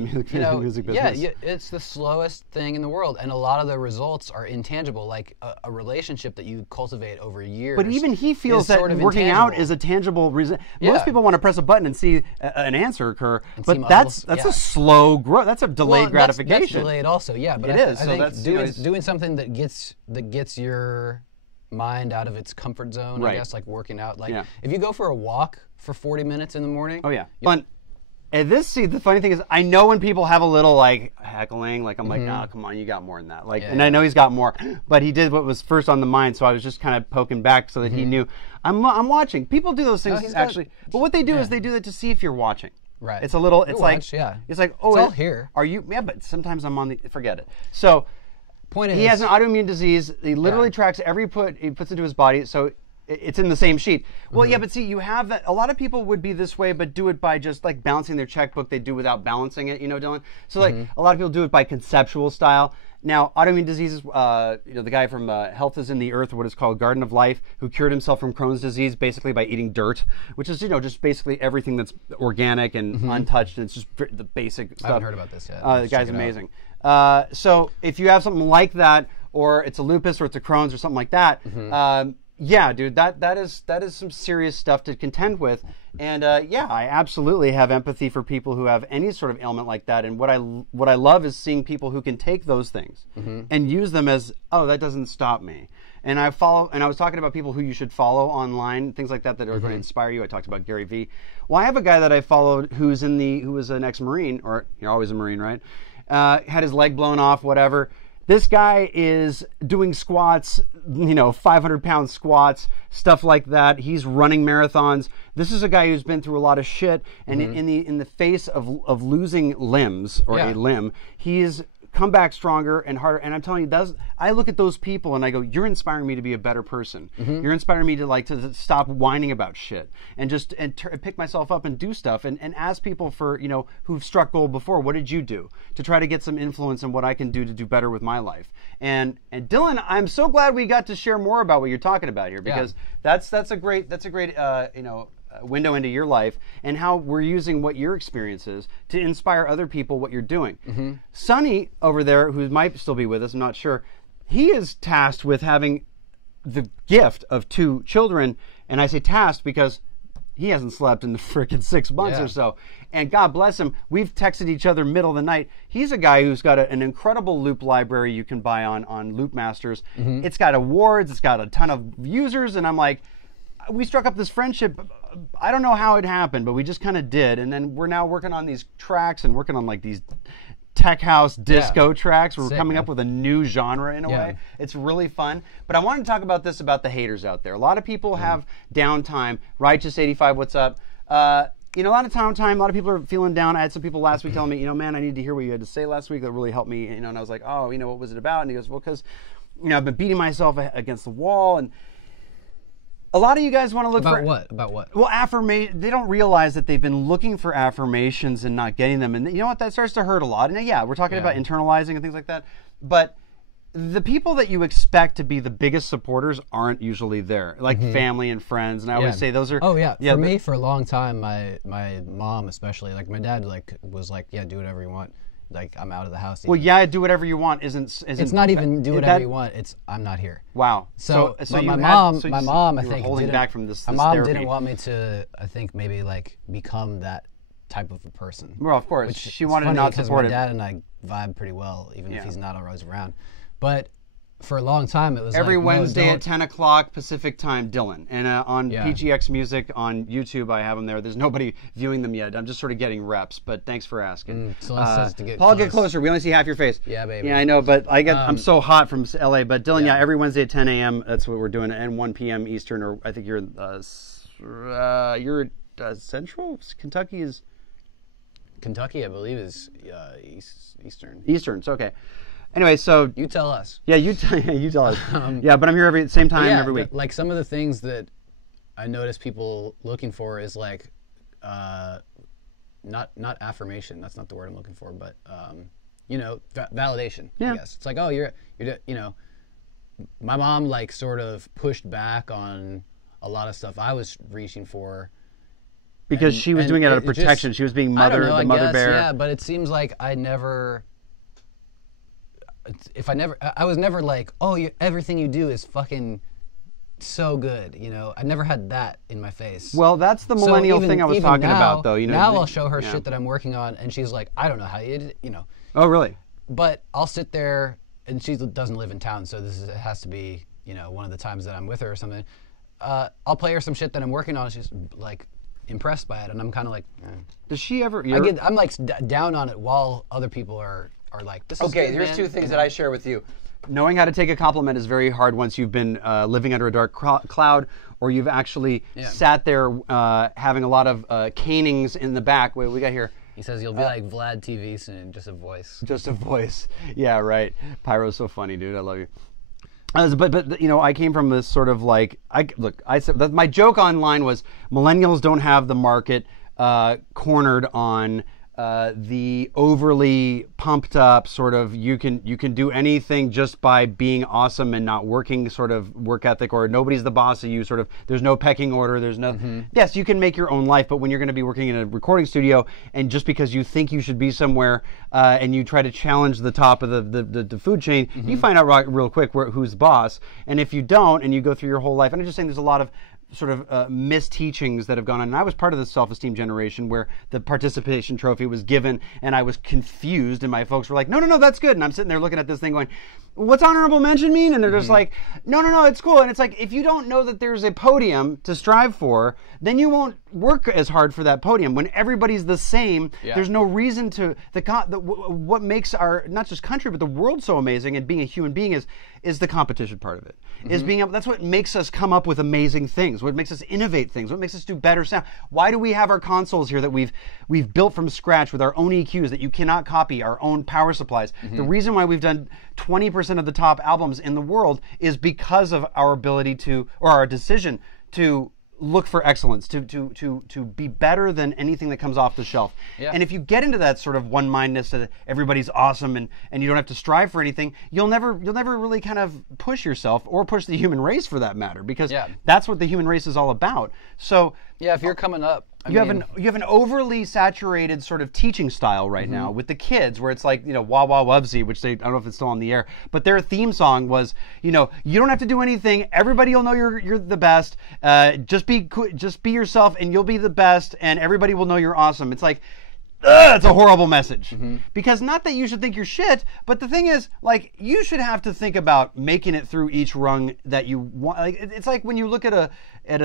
music business. Yeah, it's the slowest thing in the world, and a lot of the results are intangible, like a relationship that you cultivate over years. But even he feels that sort of working out intangible. is a tangible reason. Yeah. Most people want to press a button and see an answer occur, see but muscles. that's Yeah. a slow growth. That's a delayed gratification. That's delayed also, yeah. But It I is, so think that's, you know, doing something that gets your mind out of its comfort zone, Right. I guess, like working out. Like Yeah. if you go for a walk for 40 minutes in the morning. Oh yeah. And the funny thing is, I know when people have a little like heckling, like I'm like, nah, come on, you got more than that. Like, and I know he's got more, but he did what was first on the mind, so I was just kind of poking back so that he knew. I'm watching. People do those things actually, but what they do is they do that to see if you're watching. Right. It's a little. You It's watch, like. yeah. It's like, oh, It's all here. Are you? Yeah, but sometimes I'm on the. Forget it. So. Point is, He has an autoimmune disease. He literally tracks every he puts into his body, so it's in the same sheet. Well, yeah, but see, you have that. A lot of people would be this way, but do it by just like balancing their checkbook. They do without balancing it, you know, Dylan. So like a lot of people do it by conceptual style. Now, autoimmune diseases, the guy from Health is in the Earth, what is called Garden of Life, who cured himself from Crohn's disease basically by eating dirt, which is, just basically everything that's organic and untouched, and it's just the basic stuff. I haven't heard about this yet. The guy's amazing. So if you have something like that, or it's a lupus, or it's a Crohn's, or something like that, yeah, dude, that is some serious stuff to contend with. And yeah, I absolutely have empathy for people who have any sort of ailment like that. And what I love is seeing people who can take those things and use them as, oh, that doesn't stop me. And I was talking about people who you should follow online, things like that are going to inspire you. I talked about Gary Vee. Well, I have a guy that I followed who was an ex-Marine, or you're always a Marine, right? Had his leg blown off, whatever. This guy is doing squats, 500-pound squats, stuff like that. He's running marathons. This is a guy who's been through a lot of shit, and in the face of losing limbs or a limb, he's come back stronger and harder. And I'm telling you, I look at those people and I go, you're inspiring me to be a better person. You're inspiring me to stop whining about shit and just pick myself up and do stuff and ask people for, who've struck gold before, what did you do to try to get some influence in what I can do to do better with my life. And Dylan, I'm so glad we got to share more about what you're talking about here, because that's a great window into your life and how we're using what your experience is to inspire other people what you're doing. Sonny over there, who might still be with us, I'm not sure, he is tasked with having the gift of 2 children, and I say tasked because he hasn't slept in the frickin' 6 months or so. And God bless him, we've texted each other middle of the night. He's a guy who's got an incredible loop library you can buy on Loop Masters. It's got awards, it's got a ton of users, and I'm like, we struck up this friendship. I don't know how it happened, but we just kind of did. And then we're now working on these tracks and working on like these tech house disco tracks. We're coming up with a new genre in a way. It's really fun. But I wanted to talk about this, about the haters out there. A lot of people have downtime. Righteous85, what's up? A lot of downtime. A lot of people are feeling down. I had some people last week telling me, man, I need to hear what you had to say last week. That really helped me. And I was like, oh, what was it about? And he goes, well, because, I've been beating myself against the wall. And a lot of you guys want to look for... About what? Well, affirmation. They don't realize that they've been looking for affirmations and not getting them. And you know what? That starts to hurt a lot. And yeah, we're talking about internalizing and things like that. But the people that you expect to be the biggest supporters aren't usually there. Like family and friends. And I always say those are... Oh, yeah. For me, for a long time, my mom especially, like my dad was like, yeah, do whatever you want. Like, I'm out of the house. Well, yeah, do whatever you want isn't it's not even do whatever you want. It's I'm not here. Wow. So my mom, I think, holding back from this. My mom therapy. didn't want me to, I think, maybe like become that type of a person. Well, of course, she wanted to not because support my it. dad and I vibe pretty well, even if he's not always around. But for a long time, it was every like, Wednesday no, at 10 o'clock Pacific time, Dylan. And on Yeah. PGXMUSIC on YouTube, I have them there. There's nobody viewing them yet. I'm just sort of getting reps, but thanks for asking. Celeste says to get Paul, get close. closer. We only see half your face. Yeah, baby. Yeah, I know, but I'm so hot from LA. But Dylan, Yeah. yeah, every Wednesday at 10 a.m. That's what we're doing, and 1 p.m. Eastern, or I think you're Central. Kentucky is Kentucky, I believe, is Eastern. Eastern. It's okay. Anyway, so You tell us. yeah, you tell us. Yeah, but I'm here every same time Yeah, every week. like some of the things that I notice people looking for is like, not affirmation. That's not the word I'm looking for, but you know, validation. Yeah. I guess it's like, oh, you're you know, my mom like sort of pushed back on a lot of stuff I was reaching for. Because she was and doing it out of it just- protection. She was being I don't mother, know, the I mother guess, bear. Yeah, but it seems like I was never like, oh, everything you do is fucking so good, you know. I never had that in my face. Well, that's the So millennial even- thing I was even talking now- about, though. You know, now I'll show her yeah. shit that I'm working on, and she's like, I don't know how you did it, you know. Oh, really? But I'll sit there, and she doesn't live in town, so it has to be, you know, one of the times that I'm with her or something. I'll play her some shit that I'm working on, and she's like impressed by it, and I'm kind of like, Does she ever? I'm like down on it while other people are like, this is Okay, good, here's man. two things that I share with you. Knowing how to take a compliment is very hard once you've been living under a dark cloud, or you've actually sat there having a lot of canings in the back. Wait, we got here. He says you'll be like Vlad TV soon, just a voice. Just a voice. Yeah, right. Pyro's so funny, dude. I love you. But you know, I came from this sort of like I said that my joke online was millennials don't have the market cornered on the overly pumped up sort of you can do anything just by being awesome and not working sort of work ethic, or nobody's the boss of you sort of. There's no pecking order. There's no yes, you can make your own life, but when you're going to be working in a recording studio and just because you think you should be somewhere and you try to challenge the top of the food chain, you find out real quick who's the boss. And if you don't, and you go through your whole life, and I'm just saying there's a lot of sort of misteachings that have gone on. And I was part of the self-esteem generation where the participation trophy was given and I was confused and my folks were like, no, that's good. And I'm sitting there looking at this thing going, what's honorable mention mean? And they're just like, no, it's cool. And it's like, if you don't know that there's a podium to strive for, then you won't work as hard for that podium. When everybody's the same, there's no reason to, what makes our, not just country, but the world so amazing and being a human being is the competition part of it. Is being able, that's what makes us come up with amazing things, what makes us innovate things, what makes us do better sound. Why do we have our consoles here that we've built from scratch with our own EQs that you cannot copy, our own power supplies? The reason why we've done 20% of the top albums in the world is because of our ability to, or our decision to look for excellence, to be better than anything that comes off the shelf. Yeah. And if you get into that sort of one-mindedness that everybody's awesome and you don't have to strive for anything, you'll never really kind of push yourself or push the human race for that matter, because that's what the human race is all about. So Yeah, if you're coming up, you have an overly saturated sort of teaching style right now with the kids, where it's like, you know, Wah Wah Wubsy, which I don't know if it's still on the air, but their theme song was, you know, you don't have to do anything. Everybody will know you're the best. Just be yourself, and you'll be the best, and everybody will know you're awesome. It's like, it's a horrible message. Because not that you should think you're shit, but the thing is, like, you should have to think about making it through each rung that you want. Like, it's like when you look at a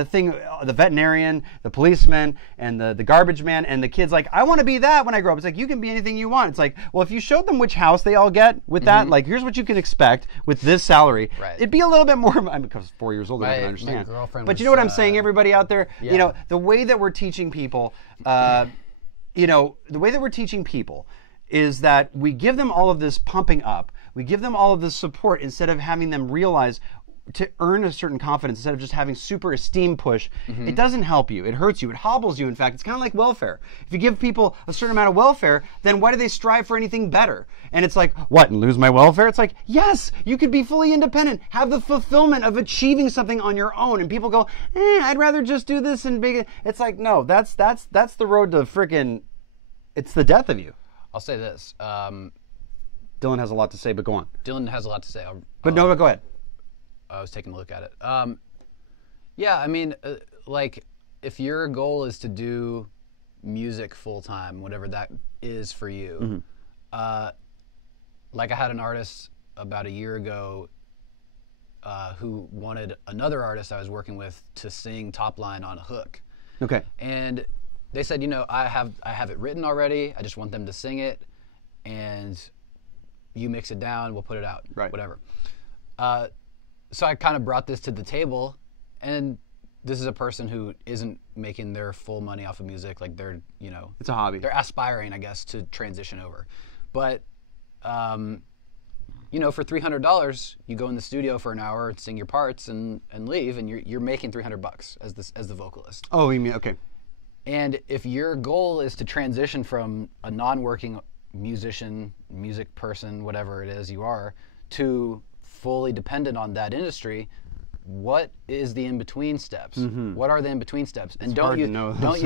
thing, the veterinarian, the policeman, and the garbage man, and the kid's like, I want to be that when I grow up. It's like, you can be anything you want. It's like, well, if you showed them which house they all get with that, like, here's what you can expect with this salary. Right. It'd be a little bit more, because 4 years older, I can My understand. girlfriend But you was, know what I'm saying, everybody out there? yeah. You know, the way that we're teaching people, you know, the way that we're teaching people is that we give them all of this pumping up. We give them all of this support instead of having them realize to earn a certain confidence, instead of just having super esteem push. It doesn't help you. It hurts you. It hobbles you. In fact, it's kind of like welfare. If you give people a certain amount of welfare, then why do they strive for anything better? And it's like, what, and lose my welfare? It's like, yes, you could be fully independent, have the fulfillment of achieving something on your own. And people go, I'd rather just do this and big. It's like, no, that's the road to frickin', it's the death of you. I'll say this. Dylan has a lot to say, but go on. Dylan has a lot to say. But no, go ahead. I was taking a look at it. Yeah, I mean, like, if your goal is to do music full time, whatever that is for you, like I had an artist about a year ago who wanted another artist I was working with to sing top line on a hook. Okay. And they said, you know, I have it written already. I just want them to sing it, and you mix it down. We'll put it out. Right. Whatever. So I kind of brought this to the table, and this is a person who isn't making their full money off of music. Like they're, you know, It's a hobby. they're aspiring, I guess, to transition over. But, you know, for $300, you go in the studio for an hour and sing your parts and leave, and you're making $300 as the vocalist. Oh, you mean, okay. And if your goal is to transition from a non-working musician, music person, whatever it is you are, to fully dependent on that industry, what is the in-between steps? What are the in-between steps? And hard to know. don't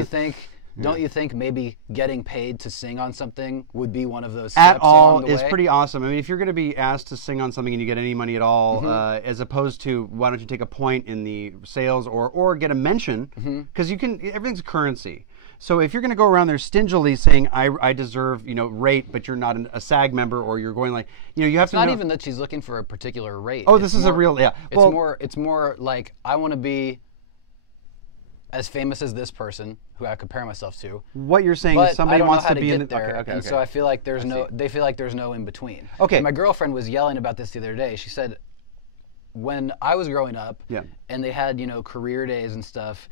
you think maybe getting paid to sing on something would be one of those At steps all along the is way? pretty awesome. I mean, if you're going to be asked to sing on something and you get any money at all, as opposed to why don't you take a point in the sales or get a mention, because you can, everything's currency. So if you're going to go around there stingily saying I deserve, you know, rate, but you're not a SAG member, or you're going like, you know, you have It's to not know, even that she's looking for a particular rate. oh, It's this is a more- real, yeah. It's Well, it's more like I want to be as famous as this person who I compare myself to. what you're saying But is somebody I don't wants know how to be in get the, there, okay, and so I feel like there's they feel like there's no in between. Okay. And my girlfriend was yelling about this the other day. She said, when I was growing up, Yeah. and they had, you know, career days and stuff,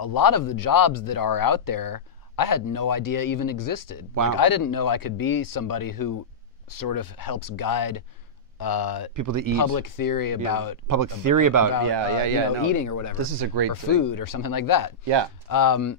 a lot of the jobs that are out there, I had no idea even existed. Wow. Like I didn't know I could be somebody who sort of helps guide people to eat. public theory about Public theory about, you know, no. eating or whatever. This is a great or thing. food or something like that. Yeah. You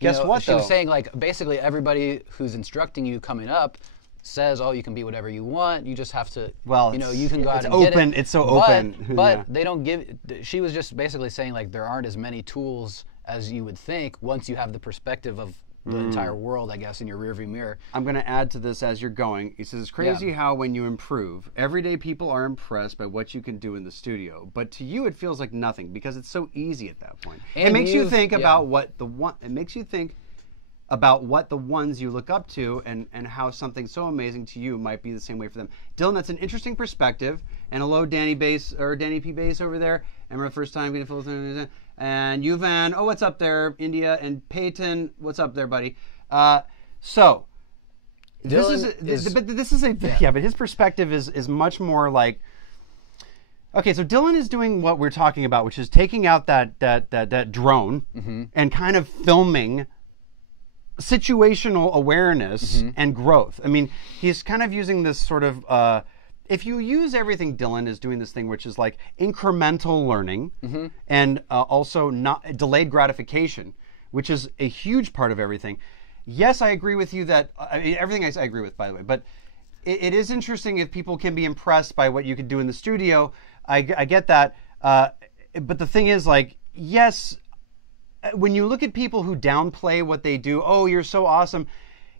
Guess know, what, she was though? saying, like, basically everybody who's instructing you coming up says, oh, you can be whatever you want. You just have to, Well, you know, you can go out it's and get open. it. It's so But- open. But Yeah. they don't give, she was just basically saying, like, there aren't as many tools as you would think once you have the perspective of the entire world, I guess, in your rearview mirror. I'm going to add to this as you're going. He says, it's crazy how when you improve, everyday people are impressed by what you can do in the studio. But to you, it feels like nothing because it's so easy at that point. It And makes you you've- think yeah. about what the one. It makes you think about what the ones you look up to and how something so amazing to you might be the same way for them. Dylan, that's an interesting perspective. And hello, Danny Bass or Danny P Bass over there. I remember the first time getting full. And Yuvan, oh, what's up there, India, and Peyton, what's up there, buddy? So this is a but his perspective is much more like, okay, so Dylan is doing what we're talking about, which is taking out that drone and kind of filming situational awareness and growth. I mean, he's kind of using this sort of if you use everything, Dylan is doing this thing which is like incremental learning and also not delayed gratification, which is a huge part of everything. Yes, I agree with you that I mean, everything I agree with, by the way, but it is interesting if people can be impressed by what you can do in the studio. I get that, but the thing is, like, yes, when you look at people who downplay what they do, oh, you're so awesome.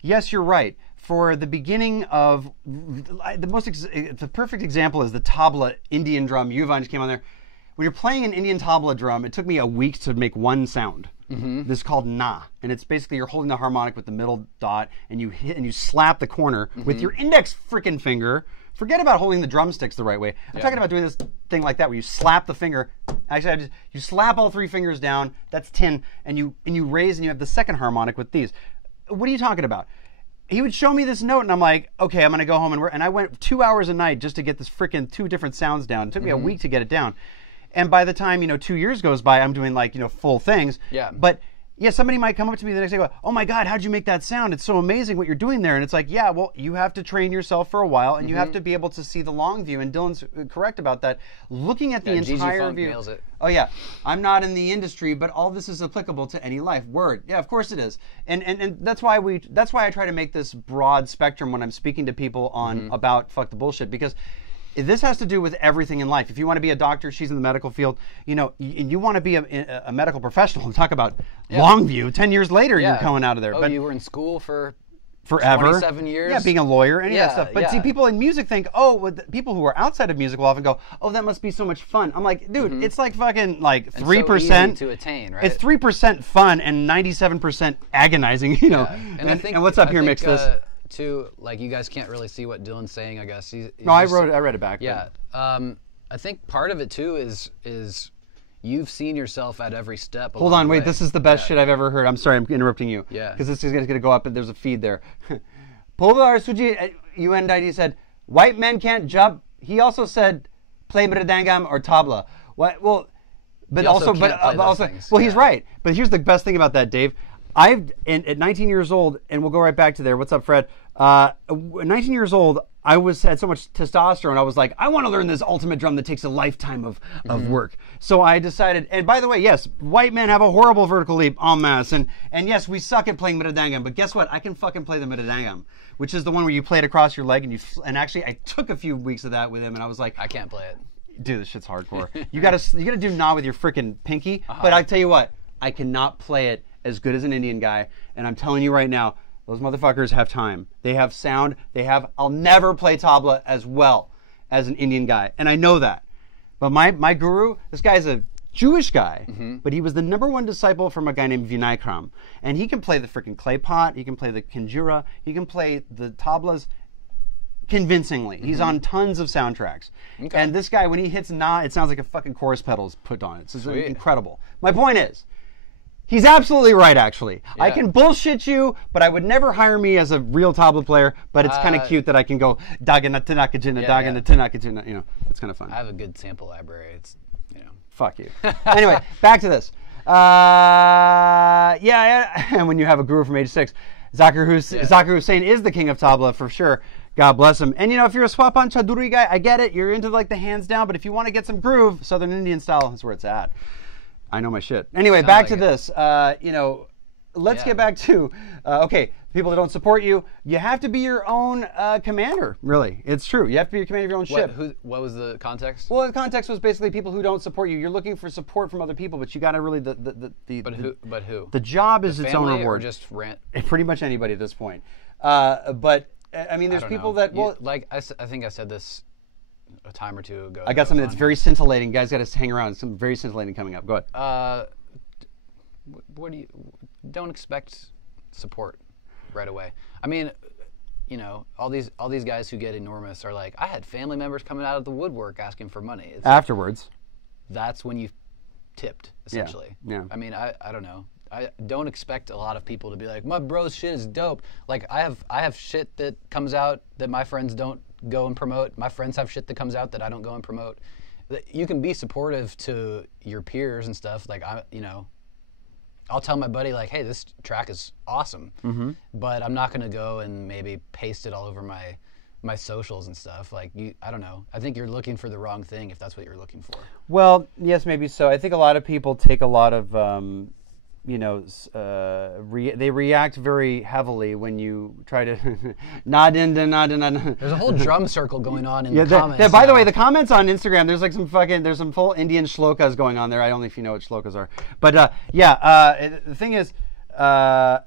Yes, you're right. For the beginning of the perfect example is the tabla Indian drum. Yuvan just came on there. When you're playing an Indian tabla drum, it took me a week to make one sound. This is called na, and it's basically you're holding the harmonic with the middle dot, and you hit and you slap the corner with your index frickin' finger. Forget about holding the drumsticks the right way. I'm talking about doing this thing like that where you slap the finger. Actually, you slap all three fingers down. That's 10, and you raise, and you have the second harmonic with these. What are you talking about? He would show me this note, and I'm like, okay, I'm going to go home and work. And I went 2 hours a night just to get this frickin' 2 different sounds down. It took me a week to get it down. And by the time, 2 years goes by, I'm doing like, full things. Yeah. But yeah, somebody might come up to me the next day and go, oh my God, how'd you make that sound? It's so amazing what you're doing there. And it's like, yeah, well, you have to train yourself for a while, and you have to be able to see the long view. And Dylan's correct about that. Looking at the Gigi entire Funk view. nails it. Oh yeah, I'm not in the industry, but all this is applicable to any life. Word. Yeah, of course it is. And that's why I try to make this broad spectrum when I'm speaking to people on about fuck the bullshit, because this has to do with everything in life. If you want to be a doctor, she's in the medical field, you want to be a medical professional and talk about long view. 10 years later, you're coming out of there. Oh, but you were in school for forever. 27 years? Yeah, being a lawyer, any of that stuff. But see, yeah. people in music think, people who are outside of music will often go, oh, that must be so much fun. I'm like, dude, it's like fucking like And 3%. so easy to attain, right? It's 3% fun and 97% agonizing, And what's up here, Mix this? Too, like, you guys can't really see what Dylan's saying, I guess. No, I read it back. Yeah. I I think part of it too is you've seen yourself at every step. Hold on, wait. This is the best shit I've ever heard. I'm sorry, I'm interrupting you. Yeah. Because this is going to go up, and there's a feed there. Polar Suji UNID said, white men can't jump. He also said, play mridangam or tabla. What? Well, but also, he's right. But here's the best thing about that, Dave. At 19 years old, and we'll go right back to there. What's up, Fred? 19 years old, I had so much testosterone. I was like, I want to learn this ultimate drum that takes a lifetime of work. So I decided, and by the way, yes, white men have a horrible vertical leap en masse. And yes, we suck at playing mridangam, but guess what? I can fucking play the mridangam, which is the one where you play it across your leg. And actually, I took a few weeks of that with him, and I was like, I can't play it. Dude, this shit's hardcore. You gotta do na with your freaking pinky. But I tell you what, I cannot play it as good as an Indian guy. And I'm telling you right now, those motherfuckers have time. They have sound. I'll never play tabla as well as an Indian guy. And I know that. But my guru, this guy's a Jewish guy, but he was the #1 disciple from a guy named Vinay. And he can play the freaking clay pot. He can play the kanjura. He can play the tablas convincingly. He's on tons of soundtracks. Okay. And this guy, when he hits na, it sounds like a fucking chorus pedal is put on it. It's incredible. My point is, he's absolutely right, actually. Yeah. I can bullshit you, but I would never hire me as a real tabla player, but it's kind of cute that I can go dagana tinakajina, dagana tinakajina, you know, it's kind of fun. I have a good sample library. It's, you know. Fuck you. Anyway, back to this. And when you have a guru from age 6, Zakir Hussain is the king of tabla for sure. God bless him. And, you know, if you're a Swapan Chaduri guy, I get it. You're into, like, the hands down. But if you want to get some groove, Southern Indian style, that's where it's at. I know my shit. Anyway, back to this. You know, let's get back to, okay, people that don't support you, you have to be your own commander, really. It's true. You have to be a commander of your own ship. What was the context? Well, the context was basically people who don't support you. You're looking for support from other people, but you got to really, But who? The job is its own reward. Or just rant? Pretty much anybody at this point. But, I mean, there's people that, well. Like, I think I said this a time or two ago. I got something that's very scintillating. You guys got to hang around. Something very scintillating coming up. Go ahead. Don't expect support right away. I mean, you know, all these guys who get enormous are like, I had family members coming out of the woodwork asking for money. It's afterwards. That's when you tipped, essentially. Yeah. I mean, I don't know. I don't expect a lot of people to be like, my bro's shit is dope. Like, I have shit that comes out that my friends don't go and promote. My friends have shit that comes out that I don't go and promote. You can be supportive to your peers and stuff. Like, I'll tell my buddy, like, hey, this track is awesome, but I'm not going to go and maybe paste it all over my socials and stuff. Like, I don't know. I think you're looking for the wrong thing if that's what you're looking for. Well, yes, maybe so. I think a lot of people take a lot of, you know, they react very heavily when you try to nod in. There's a whole drum circle going on in the comments. By the way, the comments on Instagram, there's like there's some full Indian shlokas going on there. I don't know if you know what shlokas are, but the thing is, I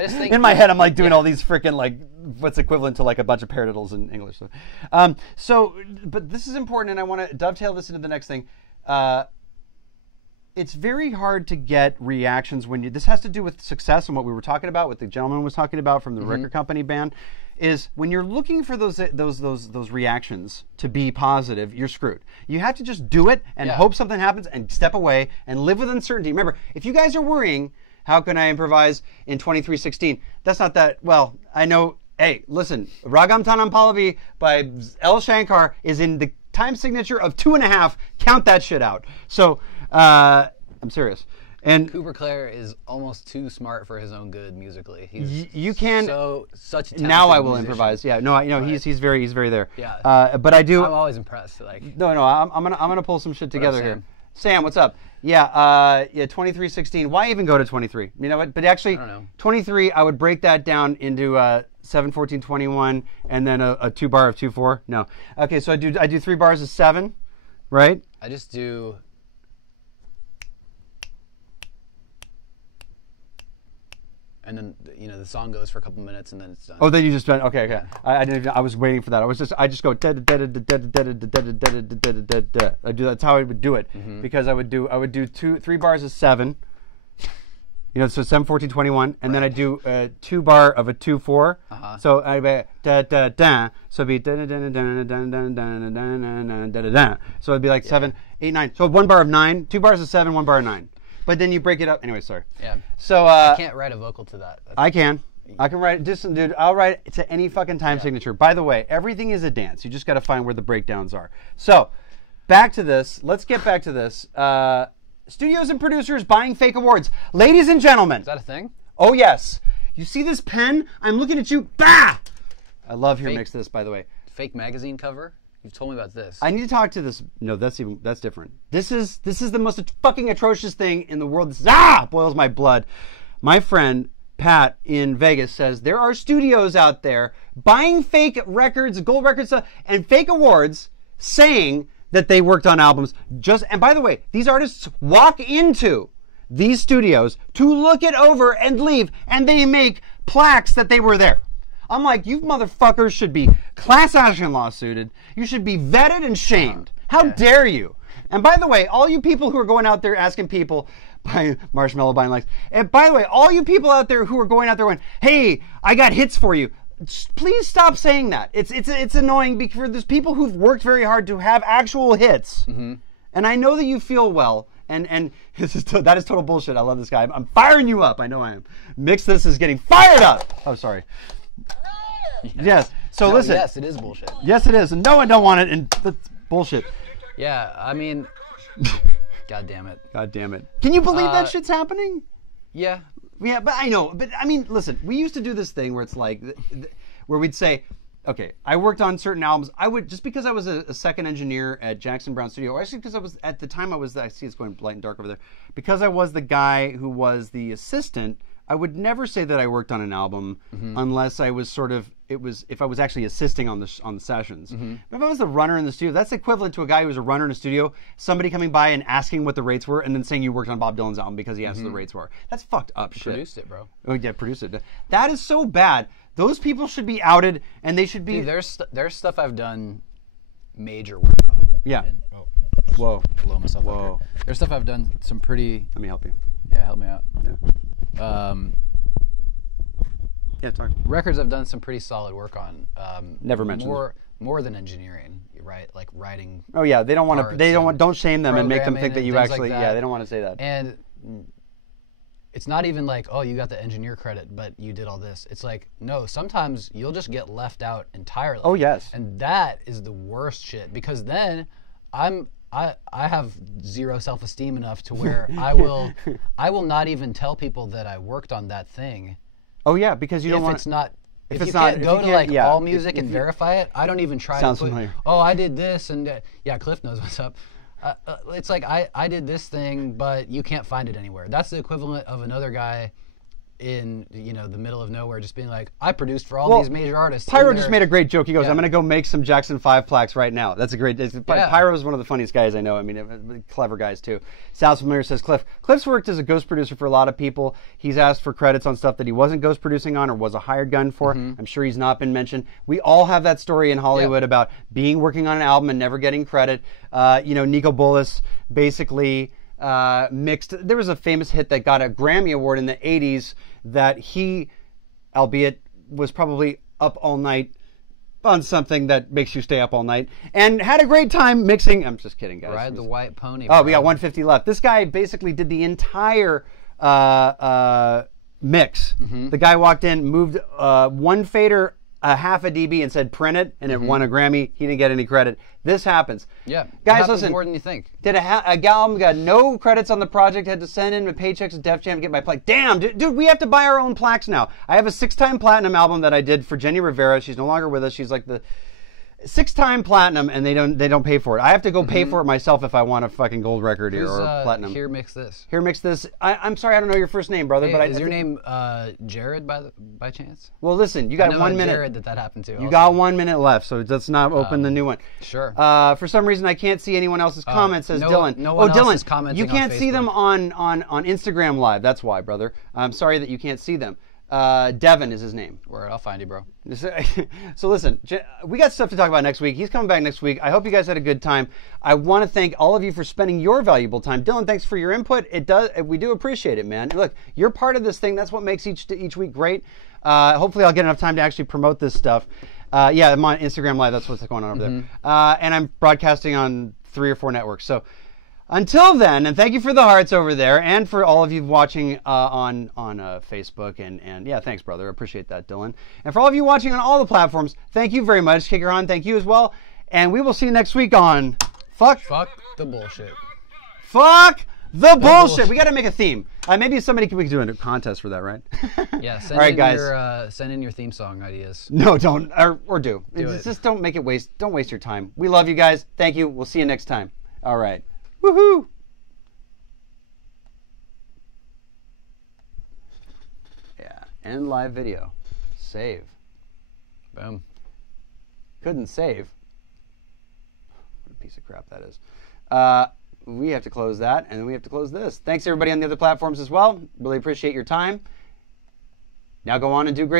just think in my head I'm like doing all these freaking like what's equivalent to like a bunch of paradiddles in English. But this is important, and I want to dovetail this into the next thing. It's very hard to get reactions when this has to do with success and what we were talking about, what the gentleman was talking about from the record company band, is when you're looking for those reactions to be positive, you're screwed. You have to just do it and hope something happens and step away and live with uncertainty. Remember, if you guys are worrying, how can I improvise in 2316? That's not that, well, I know, hey, listen, Ragam Tanam Pallavi by L. Shankar is in the time signature of 2.5. Count that shit out. So, I'm serious. And Cooper Clare is almost too smart for his own good musically. You can such a now I will musician. Improvise. Yeah, no, he's very there. Yeah. But I do. I'm always impressed. Like I'm gonna pull some shit together here. Sam, what's up? Yeah, 2316. Why even go to 23? You know what? But actually, 23. I would break that down into 7, 14, 21, and then a 2 bar of 2, 4. No. Okay, so I do 3 bars of 7, right? I just do. And then the song goes for a couple minutes and then it's done. Oh, then you just went okay. Yeah. I didn't. I was waiting for that. I just go. I do. That's how I would do it because I would do 3 bars of 7, You know, so 7, 14, 21, and then I do a 2-bar of a 2/4. So I da da da. So it'd be da da da da da da da da da da da. So it'd be like 7, 8, 9. So 1 bar of 9, 2 bars of 7, 1 bar of 9. But then you break it up. Anyway, sorry. Yeah. So I can't write a vocal to that. I can write it. Just, dude, I'll write it to any fucking time signature. By the way, everything is a dance. You just got to find where the breakdowns are. So back to this. Let's get back to this. Studios and producers buying fake awards. Ladies and gentlemen. Is that a thing? Oh, yes. You see this pen? I'm looking at you. Bah! I love Here Mix This, by the way. Fake magazine cover? You've told me about this. I need to talk to this. No, that's different. This is the most fucking atrocious thing in the world. This boils my blood. My friend Pat in Vegas says there are studios out there buying fake records, gold records, and fake awards, saying that they worked on albums. And by the way, these artists walk into these studios to look it over and leave, and they make plaques that they were there. I'm like, you motherfuckers should be class action lawsuited. You should be vetted and shamed. How dare you? And by the way, all you people who are going out there asking people, by Marshmallow buying likes, and by the way, all you people out there who are going out there going, hey, I got hits for you. Please stop saying that. It's annoying because there's people who've worked very hard to have actual hits. And I know that you feel well. And that is total bullshit. I love this guy. I'm firing you up. I know I am. Mix This is getting fired up. Oh, sorry. Yes. So No, listen. Yes, it is bullshit. Yes, it is. And no, I don't want it. And that's bullshit. Yeah, I mean, God damn it. God damn it. Can you believe that shit's happening? Yeah. Yeah, but I know. But I mean, listen, we used to do this thing where it's like, where we'd say, okay, I worked on certain albums. I would, just because I was a second engineer at Jackson Brown Studio, or actually because I was, at the time I see it's going light and dark over there, because I was the guy who was the assistant, I would never say that I worked on an album unless I was sort of, if I was actually assisting on the sessions. But if I was the runner in the studio, that's equivalent to a guy who was a runner in a studio, somebody coming by and asking what the rates were, and then saying you worked on Bob Dylan's album because he asked what the rates were. That's fucked up shit. Produced it, bro. Oh yeah, produced it. That is so bad. Those people should be outed, and they should be. Dude, there's stuff I've done major work on. Yeah. And, Whoa. blow myself up Whoa. here. There's stuff I've done some pretty. Let me help you. Yeah, help me out. Yeah. Yeah, talk. Records I've done some pretty solid work on. Never mentioned. More than engineering, right? Like writing. Oh yeah, they don't want to. They don't shame them and make them think that you programming and actually. things like that. Yeah, they don't want to say that. And it's not even like, oh, you got the engineer credit, but you did all this. It's like, no, sometimes you'll just get left out entirely. Oh yes. And that is the worst shit, because then I have zero self-esteem enough to where I will not even tell people that I worked on that thing. Oh yeah, because you don't want. If you can't go to like All Music and verify it, I don't even try to put, familiar. oh, I did this, and yeah, Cliff knows what's up. It's like, I did this thing, but you can't find it anywhere. That's the equivalent of another guy in, the middle of nowhere just being like, I produced for all these major artists. Pyro just made a great joke. He goes, Yeah. I'm going to go make some Jackson 5 plaques right now. That's a great... Pyro is one of the funniest guys I know. I mean, clever guys too. Sounds familiar, says Cliff. Cliff's worked as a ghost producer for a lot of people. He's asked for credits on stuff that he wasn't ghost producing on or was a hired gun for. I'm sure he's not been mentioned. We all have that story in Hollywood about working on an album and never getting credit. Nico Bolas basically... mixed. There was a famous hit that got a Grammy Award in the 80s that he, albeit, was probably up all night on something that makes you stay up all night, and had a great time mixing. I'm just kidding, guys. Ride the White Pony. Oh, we got 150 left. This guy basically did the entire mix. The guy walked in, moved one fader a half a dB and said print it, and it won a Grammy. He didn't get any credit. This happens. Yeah. Guys, listen. More than you think. Did a gal got no credits on the project, had to send in my paychecks to Def Jam to get my plaque. Damn, dude, we have to buy our own plaques now. I have a 6-time platinum album that I did for Jenny Rivera. She's no longer with us. She's like the 6-time platinum, and they don't pay for it. I have to go pay for it myself if I want a fucking gold record here, or platinum. Here Mix This. Here Mix This. I'm sorry, I don't know your first name, brother. Hey, but is your name Jared by chance? Well, listen, you got 1 minute. Jared that happened to. You got 1 minute left, so let's not open the new one. Sure. For some reason, I can't see anyone else's comments. Says no, Dylan. No one else Dylan, is commenting you can't on see Facebook. them on Instagram Live. That's why, brother. I'm sorry that you can't see them. Devin is his name. Word, I'll find you, bro. So listen, we got stuff to talk about next week. He's coming back next week. I hope you guys had a good time. I want to thank all of you for spending your valuable time. Dylan, thanks for your input. We do appreciate it, man. Look, you're part of this thing. That's what makes each week great. Hopefully I'll get enough time to actually promote this stuff. Yeah, I'm on Instagram Live. That's what's going on over there. And I'm broadcasting on 3 or 4 networks. So until then, and thank you for the hearts over there, and for all of you watching on Facebook, and yeah, thanks, brother. I appreciate that, Dylan. And for all of you watching on all the platforms, thank you very much. Kicker on, thank you as well. And we will see you next week on Fuck the Bullshit. Fuck the bullshit. We got to make a theme. Maybe we can do a contest for that, right? Yeah, all right, guys. Send in your theme song ideas. No, don't, or do. It. Just don't make it don't waste your time. We love you guys. Thank you. We'll see you next time. All right. Woohoo! Yeah, end live video. Save. Boom. Couldn't save. What a piece of crap that is. We have to close that, and then we have to close this. Thanks, everybody on the other platforms as well. Really appreciate your time. Now go on and do great.